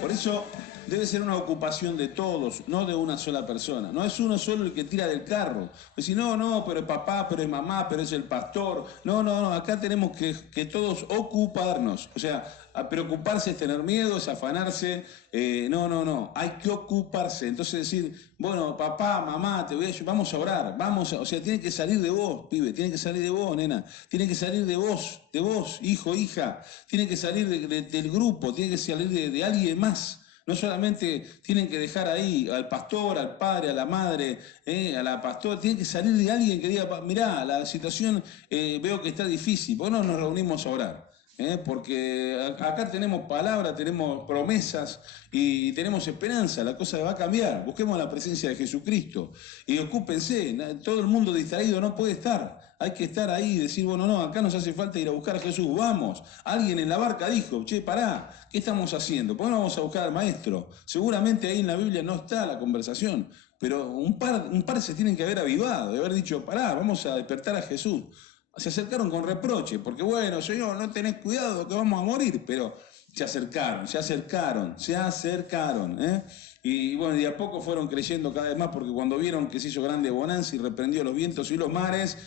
Por eso debe ser una ocupación de todos, no de una sola persona. No es uno solo el que tira del carro. Decir, no, pero es papá, pero es mamá, pero es el pastor. No, acá tenemos que todos ocuparnos. O sea, a preocuparse es tener miedo, es afanarse. No, hay que ocuparse. Entonces decir, bueno, papá, mamá, te voy a ayudar, vamos a orar, o sea, tiene que salir de vos, pibe, tiene que salir de vos, nena, tiene que salir de vos, hijo, hija, tiene que salir del grupo, tiene que salir de alguien más. No solamente tienen que dejar ahí al pastor, al padre, a la madre, a la pastora, tiene que salir de alguien que diga, mirá, la situación veo que está difícil, ¿por qué no nos reunimos a orar? Porque acá tenemos palabra, tenemos promesas y tenemos esperanza, la cosa va a cambiar. Busquemos la presencia de Jesucristo y ocúpense, todo el mundo distraído no puede estar. Hay que estar ahí y decir, bueno, no, acá nos hace falta ir a buscar a Jesús, vamos. Alguien en la barca dijo, che, pará, ¿qué estamos haciendo? ¿Por qué no vamos a buscar al maestro? Seguramente ahí en la Biblia no está la conversación, pero un par se tienen que haber avivado, de haber dicho, pará, vamos a despertar a Jesús. Se acercaron con reproche, porque bueno, Señor, no tenés cuidado que vamos a morir, pero se acercaron. Y bueno, de a poco fueron creyendo cada vez más, porque cuando vieron que se hizo grande bonanza y reprendió los vientos y los mares,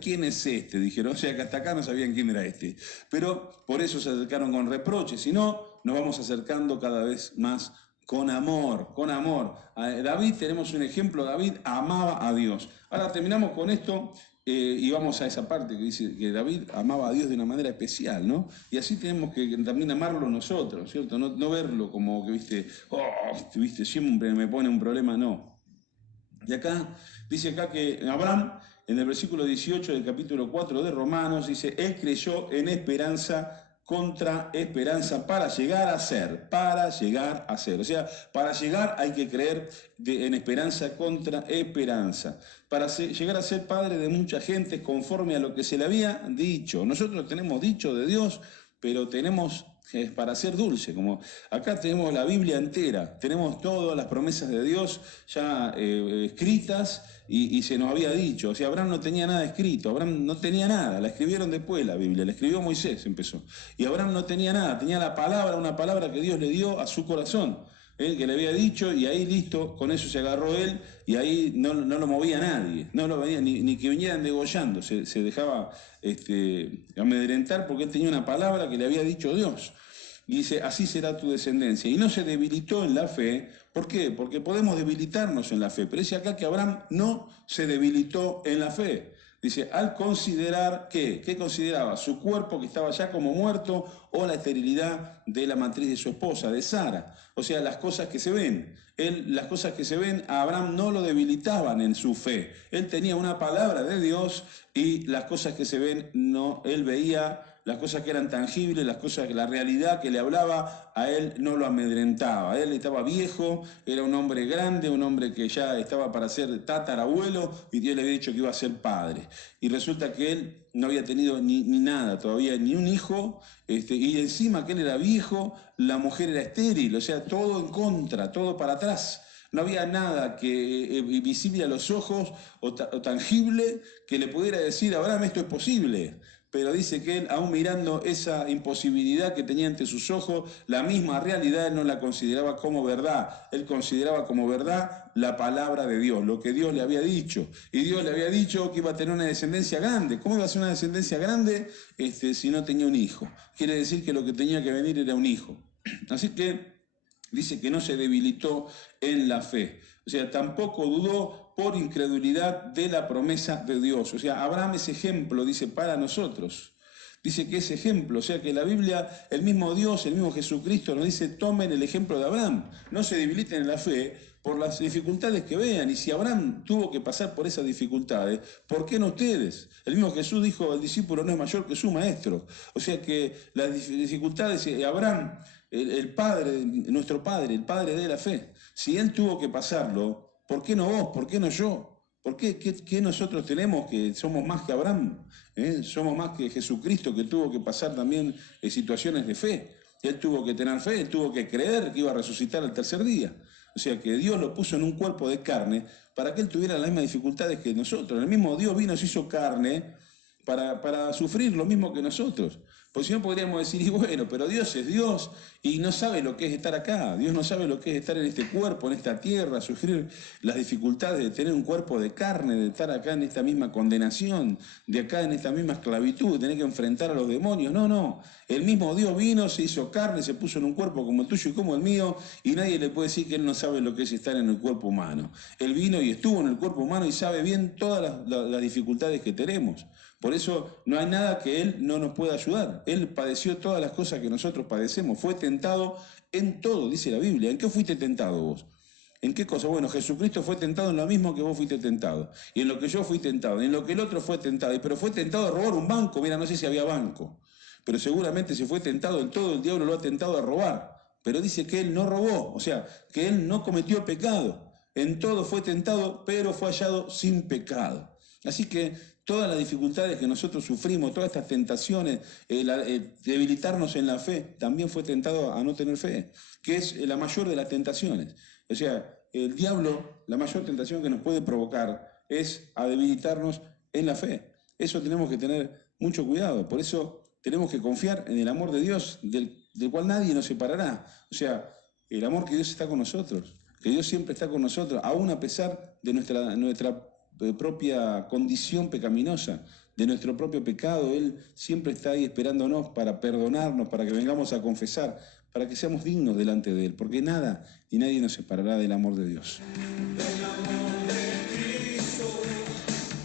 ¿quién es este? Dijeron, o sea que hasta acá no sabían quién era este. Pero por eso se acercaron con reproche, si no, nos vamos acercando cada vez más con amor. David, tenemos un ejemplo, David amaba a Dios. Ahora terminamos con esto y vamos a esa parte que dice que David amaba a Dios de una manera especial, ¿no? Y así tenemos que también amarlo nosotros, ¿cierto? No verlo como que, viste, siempre me pone un problema, no. Y acá, dice acá que Abraham, en el versículo 18 del capítulo 4 de Romanos, dice, él creyó en esperanza contra esperanza para llegar a ser, para llegar a ser. O sea, para llegar hay que creer en esperanza contra esperanza. Para llegar a ser padre de mucha gente conforme a lo que se le había dicho. Nosotros tenemos dicho de Dios, pero tenemos para ser dulce, como acá tenemos la Biblia entera, tenemos todas las promesas de Dios ya escritas y se nos había dicho, o sea, Abraham no tenía nada escrito, Abraham no tenía nada, la escribieron después la Biblia, la escribió Moisés, empezó, y Abraham no tenía nada, tenía la palabra, una palabra que Dios le dio a su corazón, que le había dicho, y ahí listo, con eso se agarró él, y ahí no lo movía nadie, no lo veía, ni que vinieran degollando, se dejaba amedrentar porque él tenía una palabra que le había dicho Dios. Y dice, así será tu descendencia. Y no se debilitó en la fe. ¿Por qué? Porque podemos debilitarnos en la fe. Pero dice acá que Abraham no se debilitó en la fe. Dice, al considerar ¿qué consideraba? Su cuerpo que estaba ya como muerto o la esterilidad de la matriz de su esposa, de Sara. O sea, las cosas que se ven. Las cosas que se ven, a Abraham no lo debilitaban en su fe. Él tenía una palabra de Dios y las cosas que se ven, no, él veía las cosas que eran tangibles, las cosas, la realidad que le hablaba, a él no lo amedrentaba. Él estaba viejo, era un hombre grande, un hombre que ya estaba para ser tatarabuelo y Dios le había dicho que iba a ser padre. Y resulta que él no había tenido ni nada todavía, ni un hijo, y encima que él era viejo, la mujer era estéril, o sea, todo en contra, todo para atrás. No había nada que visible a los ojos o tangible que le pudiera decir, Abraham, esto es posible. Pero dice que él, aún mirando esa imposibilidad que tenía ante sus ojos, la misma realidad él no la consideraba como verdad. Él consideraba como verdad la palabra de Dios, lo que Dios le había dicho. Y Dios le había dicho que iba a tener una descendencia grande. ¿Cómo iba a ser una descendencia grande si no tenía un hijo? Quiere decir que lo que tenía que venir era un hijo. Así que dice que no se debilitó en la fe. O sea, tampoco dudó por incredulidad de la promesa de Dios. O sea, Abraham es ejemplo, dice, para nosotros. Dice que es ejemplo, o sea que la Biblia, el mismo Dios, el mismo Jesucristo nos dice, tomen el ejemplo de Abraham, no se debiliten en la fe por las dificultades que vean. Y si Abraham tuvo que pasar por esas dificultades, ¿por qué no ustedes? El mismo Jesús dijo, el discípulo no es mayor que su maestro. O sea que las dificultades, Abraham, el Padre, nuestro Padre, el Padre de la fe, si él tuvo que pasarlo, ¿por qué no vos? ¿Por qué no yo? ¿Por qué? ¿Qué nosotros tenemos que somos más que Abraham? Somos más que Jesucristo, que tuvo que pasar también situaciones de fe. Él tuvo que tener fe, él tuvo que creer que iba a resucitar al tercer día. O sea que Dios lo puso en un cuerpo de carne para que él tuviera las mismas dificultades que nosotros. El mismo Dios vino, se hizo carne para sufrir lo mismo que nosotros. Porque si no podríamos decir, y bueno, pero Dios es Dios y no sabe lo que es estar acá. Dios no sabe lo que es estar en este cuerpo, en esta tierra, sufrir las dificultades de tener un cuerpo de carne, de estar acá en esta misma condenación, de acá en esta misma esclavitud, de tener que enfrentar a los demonios. No, no. El mismo Dios vino, se hizo carne, se puso en un cuerpo como el tuyo y como el mío, y nadie le puede decir que él no sabe lo que es estar en el cuerpo humano. Él vino y estuvo en el cuerpo humano y sabe bien todas las dificultades que tenemos. Por eso no hay nada que Él no nos pueda ayudar. Él padeció todas las cosas que nosotros padecemos. Fue tentado en todo, dice la Biblia. ¿En qué fuiste tentado vos? ¿En qué cosa? Bueno, Jesucristo fue tentado en lo mismo que vos fuiste tentado. Y en lo que yo fui tentado. Y en lo que el otro fue tentado. Pero fue tentado a robar un banco. Mira, no sé si había banco. Pero seguramente si fue tentado en todo, el diablo lo ha tentado a robar. Pero dice que Él no robó. O sea, que Él no cometió pecado. En todo fue tentado, pero fue hallado sin pecado. Así que todas las dificultades que nosotros sufrimos, todas estas tentaciones, debilitarnos en la fe, también fue tentado a no tener fe, que es la mayor de las tentaciones. O sea, el diablo, la mayor tentación que nos puede provocar es a debilitarnos en la fe. Eso tenemos que tener mucho cuidado. Por eso tenemos que confiar en el amor de Dios, del cual nadie nos separará. O sea, el amor que Dios está con nosotros, que Dios siempre está con nosotros, aún a pesar de nuestra propia condición pecaminosa, de nuestro propio pecado. Él siempre está ahí esperándonos para perdonarnos, para que vengamos a confesar, para que seamos dignos delante de Él, porque nada y nadie nos separará del amor de Dios. Del amor de Cristo,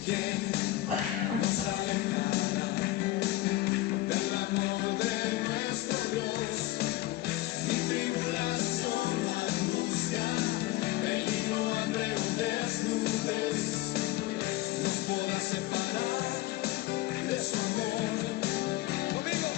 ¿quién nos alejará? Del amor de nuestro Dios, ni tribulación, angustia, peligro, hambre o desnudez nos podrá separar de su amor. Conmigo.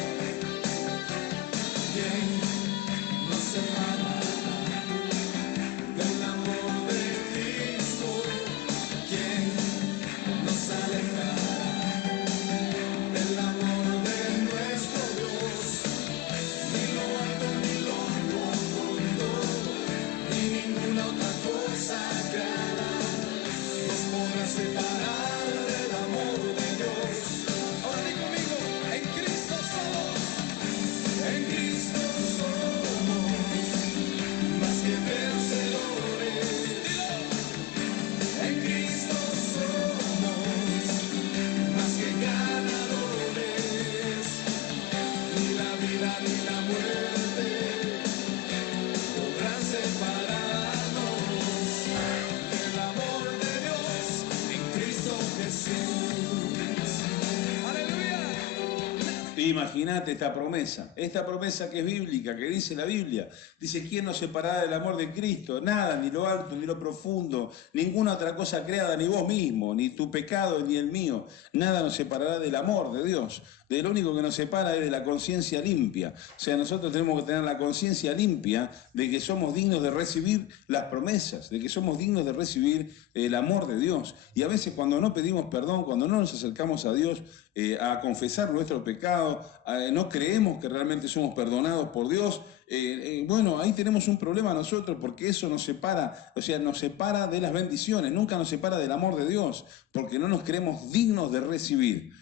Imagínate esta promesa que es bíblica, que dice la Biblia. Dice, ¿quién nos separará del amor de Cristo? Nada, ni lo alto, ni lo profundo, ninguna otra cosa creada, ni vos mismo, ni tu pecado, ni el mío. Nada nos separará del amor de Dios. De lo único que nos separa es de la conciencia limpia. O sea, nosotros tenemos que tener la conciencia limpia de que somos dignos de recibir las promesas, de que somos dignos de recibir el amor de Dios. Y a veces cuando no pedimos perdón, cuando no nos acercamos a Dios a confesar nuestro pecado, no creemos que realmente somos perdonados por Dios, bueno, ahí tenemos un problema nosotros porque eso nos separa, o sea, nos separa de las bendiciones, nunca nos separa del amor de Dios, porque no nos creemos dignos de recibir.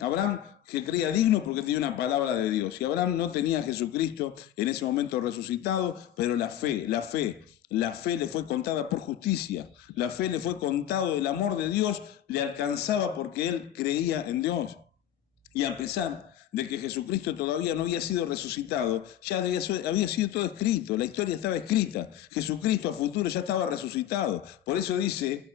Abraham que creía digno porque tenía una palabra de Dios, y Abraham no tenía a Jesucristo en ese momento resucitado, pero la fe le fue contada por justicia, la fe le fue contado, el amor de Dios le alcanzaba porque él creía en Dios. Y a pesar de que Jesucristo todavía no había sido resucitado, ya había sido todo escrito, la historia estaba escrita, Jesucristo a futuro ya estaba resucitado. Por eso dice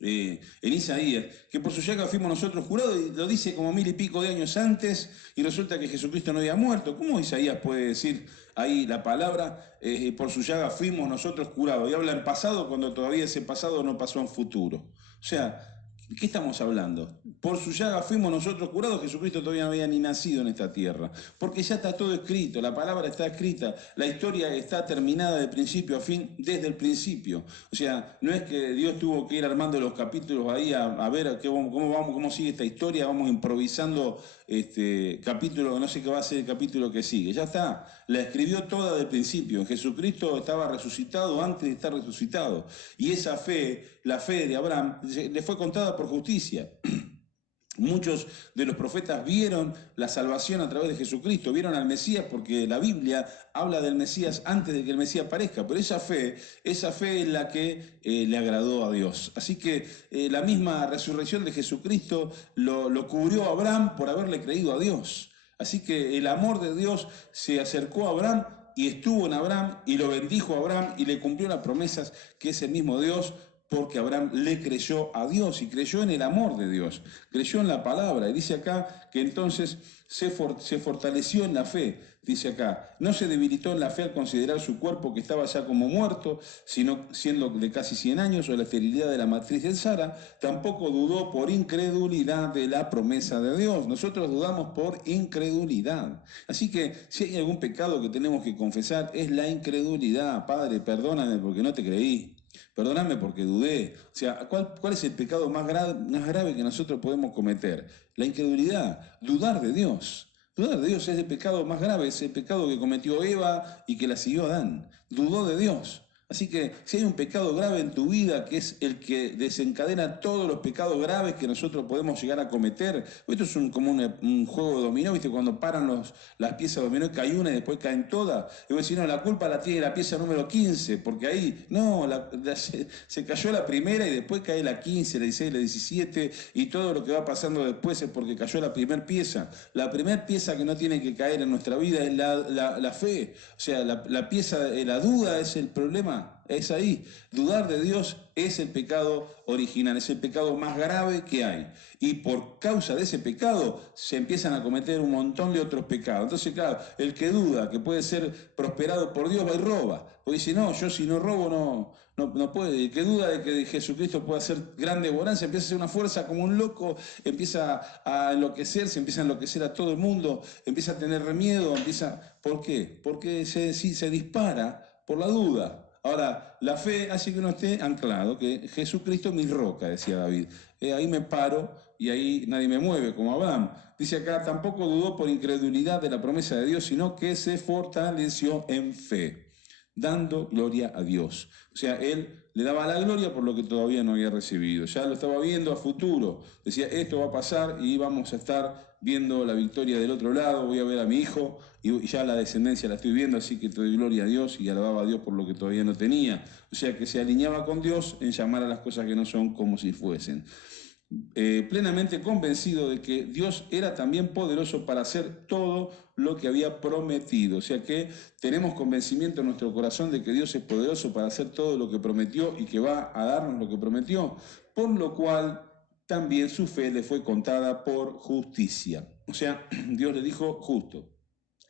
en Isaías, que por su llaga fuimos nosotros curados, y lo dice como 1000 y pico de años antes, y resulta que Jesucristo no había muerto. ¿Cómo Isaías puede decir ahí la palabra, por su llaga fuimos nosotros curados? Y habla en pasado cuando todavía ese pasado no pasó en futuro. O sea, ¿qué estamos hablando? Por su llaga fuimos nosotros curados, Jesucristo todavía no había ni nacido en esta tierra. Porque ya está todo escrito, la palabra está escrita, la historia está terminada de principio a fin, desde el principio. O sea, no es que Dios tuvo que ir armando los capítulos ahí a ver cómo sigue esta historia, vamos improvisando capítulo, no sé qué va a ser el capítulo que sigue. Ya está, la escribió toda del principio. Jesucristo estaba resucitado antes de estar resucitado. Y esa fe, la fe de Abraham, le fue contada por justicia. Muchos de los profetas vieron la salvación a través de Jesucristo, vieron al Mesías, porque la Biblia habla del Mesías antes de que el Mesías aparezca, pero esa fe es la que le agradó a Dios. Así que la misma resurrección de Jesucristo lo cubrió a Abraham por haberle creído a Dios. Así que el amor de Dios se acercó a Abraham y estuvo en Abraham y lo bendijo a Abraham y le cumplió las promesas que ese mismo Dios, porque Abraham le creyó a Dios y creyó en el amor de Dios, creyó en la palabra. Y dice acá que entonces se fortaleció en la fe, dice acá, no se debilitó en la fe al considerar su cuerpo que estaba ya como muerto, sino siendo de casi 100 años, o la esterilidad de la matriz de Sara, tampoco dudó por incredulidad de la promesa de Dios. Nosotros dudamos por incredulidad. Así que si hay algún pecado que tenemos que confesar es la incredulidad. Padre, perdóname porque no te creí. Perdóname porque dudé. O sea, ¿cuál es el pecado más grave que nosotros podemos cometer? La incredulidad, dudar de Dios. Dudar de Dios es el pecado más grave, es el pecado que cometió Eva y que la siguió Adán. Dudó de Dios. Así que si hay un pecado grave en tu vida, que es el que desencadena todos los pecados graves que nosotros podemos llegar a cometer, esto es como un juego de dominó, ¿viste? Cuando paran las piezas de dominó, cae una y después caen todas. Y vos decís, no, la culpa la tiene la pieza número 15, porque ahí, no, se cayó la primera y después cae la 15, la 16, la 17, y todo lo que va pasando después es porque cayó la primera pieza. La primera pieza que no tiene que caer en nuestra vida es la fe. O sea, la pieza, la duda es el problema. Es ahí. Dudar de Dios es el pecado original, es el pecado más grave que hay. Y por causa de ese pecado se empiezan a cometer un montón de otros pecados. Entonces, claro, el que duda que puede ser prosperado por Dios va y roba. O dice, no, yo si no robo no puede. El que duda de que Jesucristo puede hacer grande bonanza, empieza a hacer una fuerza como un loco, empieza a enloquecer, se empieza a enloquecer a todo el mundo, empieza a tener miedo, ¿Por qué? Porque se dispara por la duda. Ahora, la fe hace que uno esté anclado, que Jesucristo es mi roca, decía David. Ahí me paro y ahí nadie me mueve, como Abraham. Dice acá, tampoco dudó por incredulidad de la promesa de Dios, sino que se fortaleció en fe, dando gloria a Dios. O sea, él le daba la gloria por lo que todavía no había recibido. Ya lo estaba viendo a futuro. Decía, esto va a pasar y vamos a estar viendo la victoria del otro lado, voy a ver a mi hijo y ya la descendencia la estoy viendo, así que te doy gloria a Dios, y alababa a Dios por lo que todavía no tenía. O sea que se alineaba con Dios en llamar a las cosas que no son como si fuesen. Plenamente convencido de que Dios era también poderoso para hacer todo lo que había prometido. O sea que tenemos convencimiento en nuestro corazón de que Dios es poderoso para hacer todo lo que prometió y que va a darnos lo que prometió, por lo cual también su fe le fue contada por justicia. o sea, Dios le dijo justo,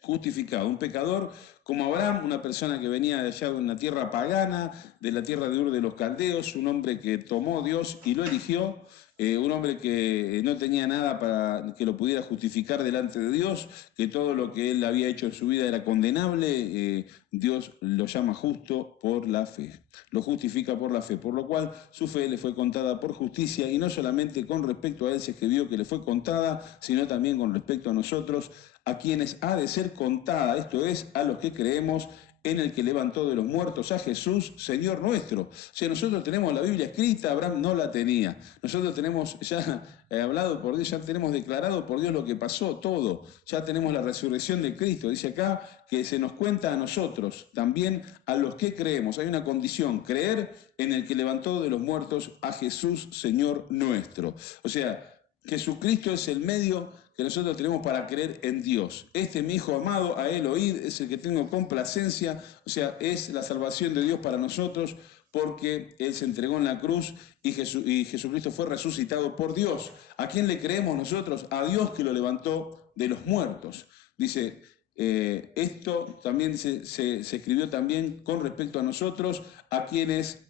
justificado, un pecador como Abraham, una persona que venía de allá de una tierra pagana, de la tierra de Ur de los Caldeos, un hombre que tomó Dios y lo eligió, un hombre que no tenía nada para que lo pudiera justificar delante de Dios, que todo lo que él había hecho en su vida era condenable, Dios lo llama justo por la fe, lo justifica por la fe, por lo cual su fe le fue contada por justicia y no solamente con respecto a él se escribió que le fue contada, sino también con respecto a nosotros, a quienes ha de ser contada, esto es, a los que creemos en el que levantó de los muertos a Jesús, Señor nuestro. O sea, nosotros tenemos la Biblia escrita, Abraham no la tenía. Nosotros tenemos ya hablado por Dios, ya tenemos declarado por Dios lo que pasó, todo. Ya tenemos la resurrección de Cristo. Dice acá que se nos cuenta a nosotros, también a los que creemos. Hay una condición, creer en el que levantó de los muertos a Jesús, Señor nuestro. O sea, Jesucristo es el medio que nosotros tenemos para creer en Dios. Este mi Hijo amado, a Él oíd, es el que tengo complacencia, o sea, es la salvación de Dios para nosotros porque Él se entregó en la cruz y Jesucristo fue resucitado por Dios. ¿A quién le creemos nosotros? A Dios que lo levantó de los muertos. Dice, esto también se escribió también con respecto a nosotros, a quienes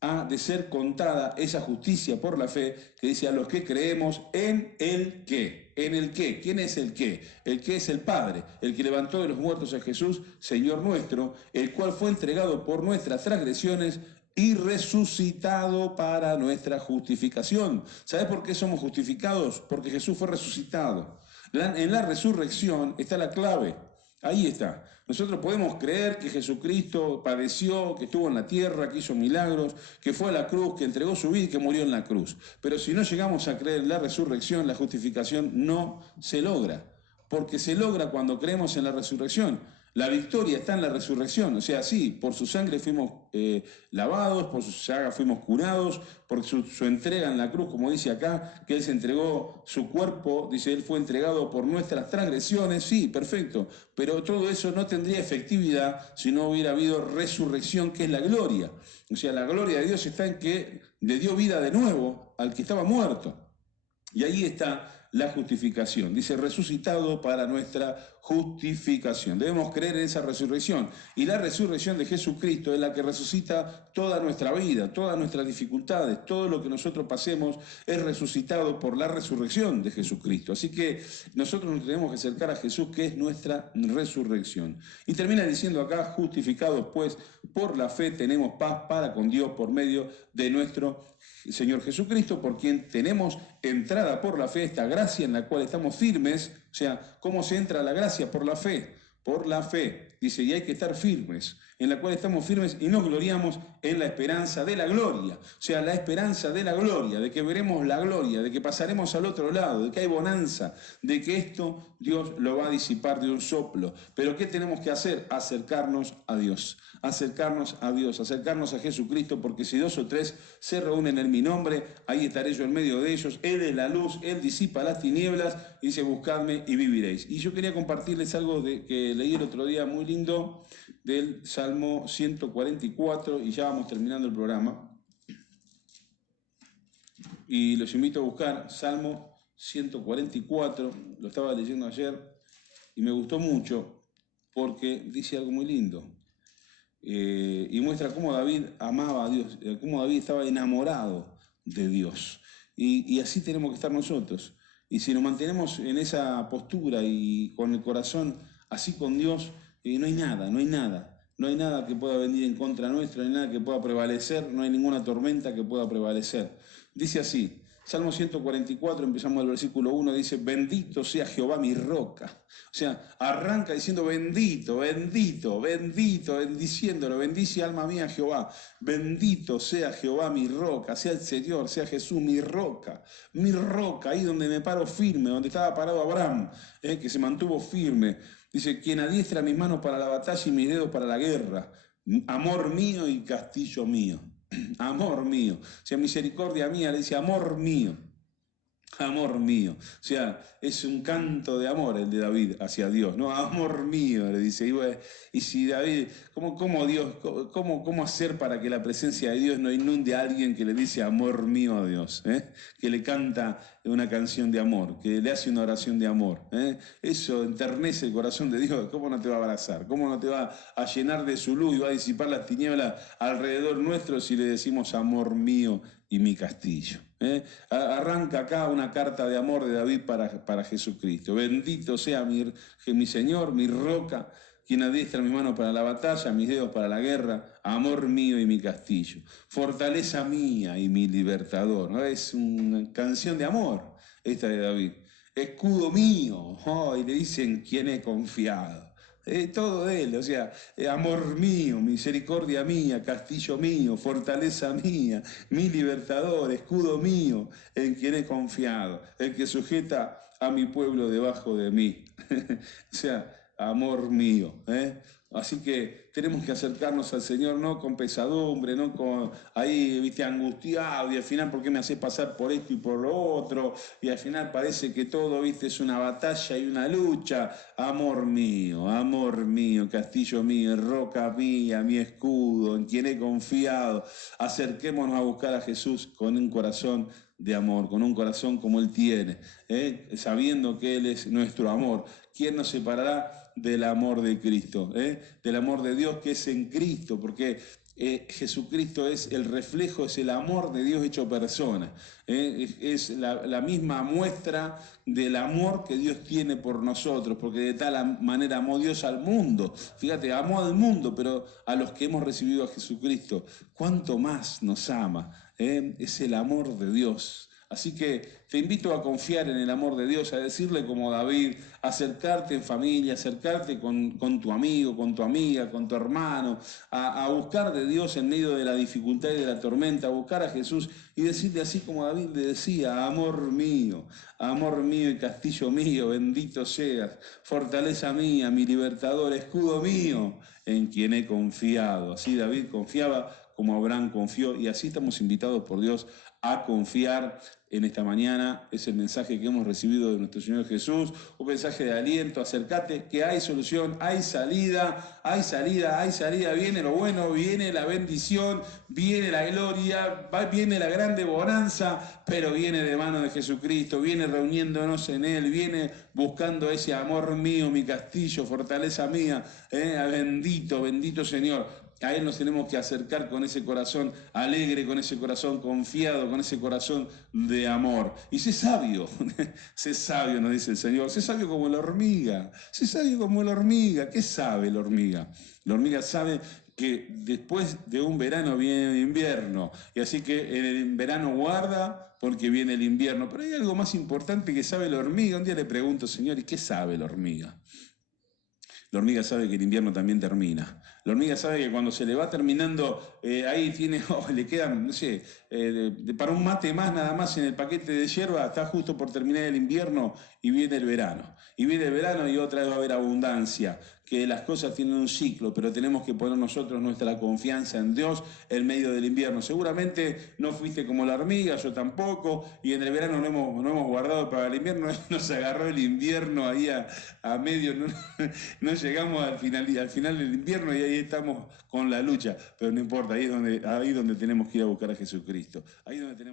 ha de ser contada esa justicia por la fe, que dice a los que creemos en el qué. ¿En el qué? ¿Quién es el qué? El que es el Padre, el que levantó de los muertos a Jesús, Señor nuestro, el cual fue entregado por nuestras transgresiones y resucitado para nuestra justificación. ¿Sabes por qué somos justificados? Porque Jesús fue resucitado. En la resurrección está la clave. Ahí está. Nosotros podemos creer que Jesucristo padeció, que estuvo en la tierra, que hizo milagros, que fue a la cruz, que entregó su vida y que murió en la cruz. Pero si no llegamos a creer en la resurrección, la justificación no se logra. Porque se logra cuando creemos en la resurrección. La victoria está en la resurrección, o sea, sí, por su sangre fuimos lavados, por su llaga fuimos curados, por su entrega en la cruz, como dice acá, que Él se entregó su cuerpo, dice, Él fue entregado por nuestras transgresiones, sí, perfecto, pero todo eso no tendría efectividad si no hubiera habido resurrección, que es la gloria. O sea, la gloria de Dios está en que le dio vida de nuevo al que estaba muerto. Y ahí está la justificación. Dice, resucitado para nuestra justificación. Debemos creer en esa resurrección. Y la resurrección de Jesucristo es la que resucita toda nuestra vida, todas nuestras dificultades, todo lo que nosotros pasemos es resucitado por la resurrección de Jesucristo. Así que nosotros nos tenemos que acercar a Jesús, que es nuestra resurrección. Y termina diciendo acá, justificados pues por la fe tenemos paz para con Dios por medio de nuestro Señor Jesucristo, por quien tenemos entrada por la fe, esta gracia en la cual estamos firmes. O sea, ¿cómo se entra a la gracia? Por la fe. Por la fe. Dice, y hay que estar firmes, en la cual estamos firmes y nos gloriamos en la esperanza de la gloria. O sea, la esperanza de la gloria, de que veremos la gloria, de que pasaremos al otro lado, de que hay bonanza, de que esto Dios lo va a disipar de un soplo. Pero ¿qué tenemos que hacer? Acercarnos a Dios. Acercarnos a Dios, acercarnos a Jesucristo, porque si 2 o 3 se reúnen en mi nombre, ahí estaré yo en medio de ellos. Él es la luz, Él disipa las tinieblas, y dice, buscadme y viviréis. Y yo quería compartirles algo que leí el otro día muy lindo, del Salmo 144, y ya vamos terminando el programa. Y los invito a buscar Salmo 144, lo estaba leyendo ayer, y me gustó mucho, porque dice algo muy lindo. Y muestra cómo David amaba a Dios, cómo David estaba enamorado de Dios. Y así tenemos que estar nosotros. Y si nos mantenemos en esa postura y con el corazón así con Dios, no hay nada, no hay nada. No hay nada que pueda venir en contra nuestra, no hay nada que pueda prevalecer, no hay ninguna tormenta que pueda prevalecer. Dice así, Salmo 144, empezamos el versículo 1, dice, bendito sea Jehová mi roca. O sea, arranca diciendo bendito, bendito, bendito, bendiciéndolo, bendice alma mía Jehová. Bendito sea Jehová mi roca, sea el Señor, sea Jesús mi roca, ahí donde me paro firme, donde estaba parado Abraham, que se mantuvo firme. Dice, quien adiestra mis manos para la batalla y mis dedos para la guerra. Amor mío y castillo mío. Amor mío. O sea, misericordia mía, le dice, amor mío. Amor mío. O sea, es un canto de amor el de David hacia Dios, ¿no? Amor mío, le dice. Y, bueno, y si David, ¿cómo Dios, cómo hacer para que la presencia de Dios no inunde a alguien que le dice amor mío a Dios? Que le canta una canción de amor, que le hace una oración de amor. Eso enternece el corazón de Dios. ¿Cómo no te va a abrazar? ¿Cómo no te va a llenar de su luz y va a disipar las tinieblas alrededor nuestro si le decimos amor mío y mi castillo? Arranca acá una carta de amor de David para Jesucristo. Bendito sea mi Señor, mi roca, quien adiestra mi mano para la batalla, mis dedos para la guerra, amor mío y mi castillo, fortaleza mía y mi libertador. ¿No? Es una canción de amor esta de David. Escudo mío, oh, y le dicen quién he confiado. Todo de él, o sea, amor mío, misericordia mía, castillo mío, fortaleza mía, mi libertador, escudo mío, en quien he confiado, el que sujeta a mi pueblo debajo de mí. O sea, amor mío. Así que tenemos que acercarnos al Señor no con pesadumbre, no con ahí, viste, angustiado, y al final, ¿por qué me haces pasar por esto y por lo otro? Y al final parece que todo, viste, es una batalla y una lucha. Amor mío, castillo mío, roca mía, mi escudo, en quien he confiado. Acerquémonos a buscar a Jesús con un corazón de amor, con un corazón como Él tiene, sabiendo que Él es nuestro amor. ¿Quién nos separará del amor de Cristo? Del amor de Dios que es en Cristo, porque Jesucristo es el reflejo, es el amor de Dios hecho persona. Es la misma muestra del amor que Dios tiene por nosotros, porque de tal manera amó Dios al mundo. Fíjate, amó al mundo, pero a los que hemos recibido a Jesucristo, ¿cuánto más nos ama? Es el amor de Dios. Así que te invito a confiar en el amor de Dios, a decirle como David, acercarte en familia, acercarte con tu amigo, con tu amiga, con tu hermano, a buscar de Dios en medio de la dificultad y de la tormenta, a buscar a Jesús y decirle así como David le decía, amor mío y castillo mío, bendito seas, fortaleza mía, mi libertador, escudo mío, en quien he confiado. Así David confiaba como Abraham confió, y así estamos invitados por Dios a confiar en esta mañana. Es el mensaje que hemos recibido de nuestro Señor Jesús, un mensaje de aliento. Acércate, que hay solución, hay salida, viene lo bueno, viene la bendición, viene la gloria, viene la grande bonanza, pero viene de mano de Jesucristo, viene reuniéndonos en Él, viene buscando ese amor mío, mi castillo, fortaleza mía, bendito Señor. A Él nos tenemos que acercar con ese corazón alegre, con ese corazón confiado, con ese corazón de amor. Y sé sabio, sé sabio, nos dice el Señor, sé sabio como la hormiga, sé sabio como la hormiga. ¿Qué sabe la hormiga? La hormiga sabe que después de un verano viene el invierno, y así que en el verano guarda porque viene el invierno. Pero hay algo más importante que sabe la hormiga. Un día le pregunto, Señor, ¿y qué sabe la hormiga? La hormiga sabe que el invierno también termina. La hormiga sabe que cuando se le va terminando, ahí tiene, le quedan, no sé, para un mate más nada más en el paquete de hierba, está justo por terminar el invierno y viene el verano. Y viene el verano y otra vez va a haber abundancia, que las cosas tienen un ciclo, pero tenemos que poner nosotros nuestra confianza en Dios en medio del invierno. Seguramente no fuiste como la hormiga, yo tampoco, y en el verano no hemos guardado para el invierno, nos agarró el invierno ahí a medio, no llegamos al final del invierno y ahí estamos con la lucha, pero no importa, ahí es donde tenemos que ir a buscar a Jesucristo, ahí es donde tenemos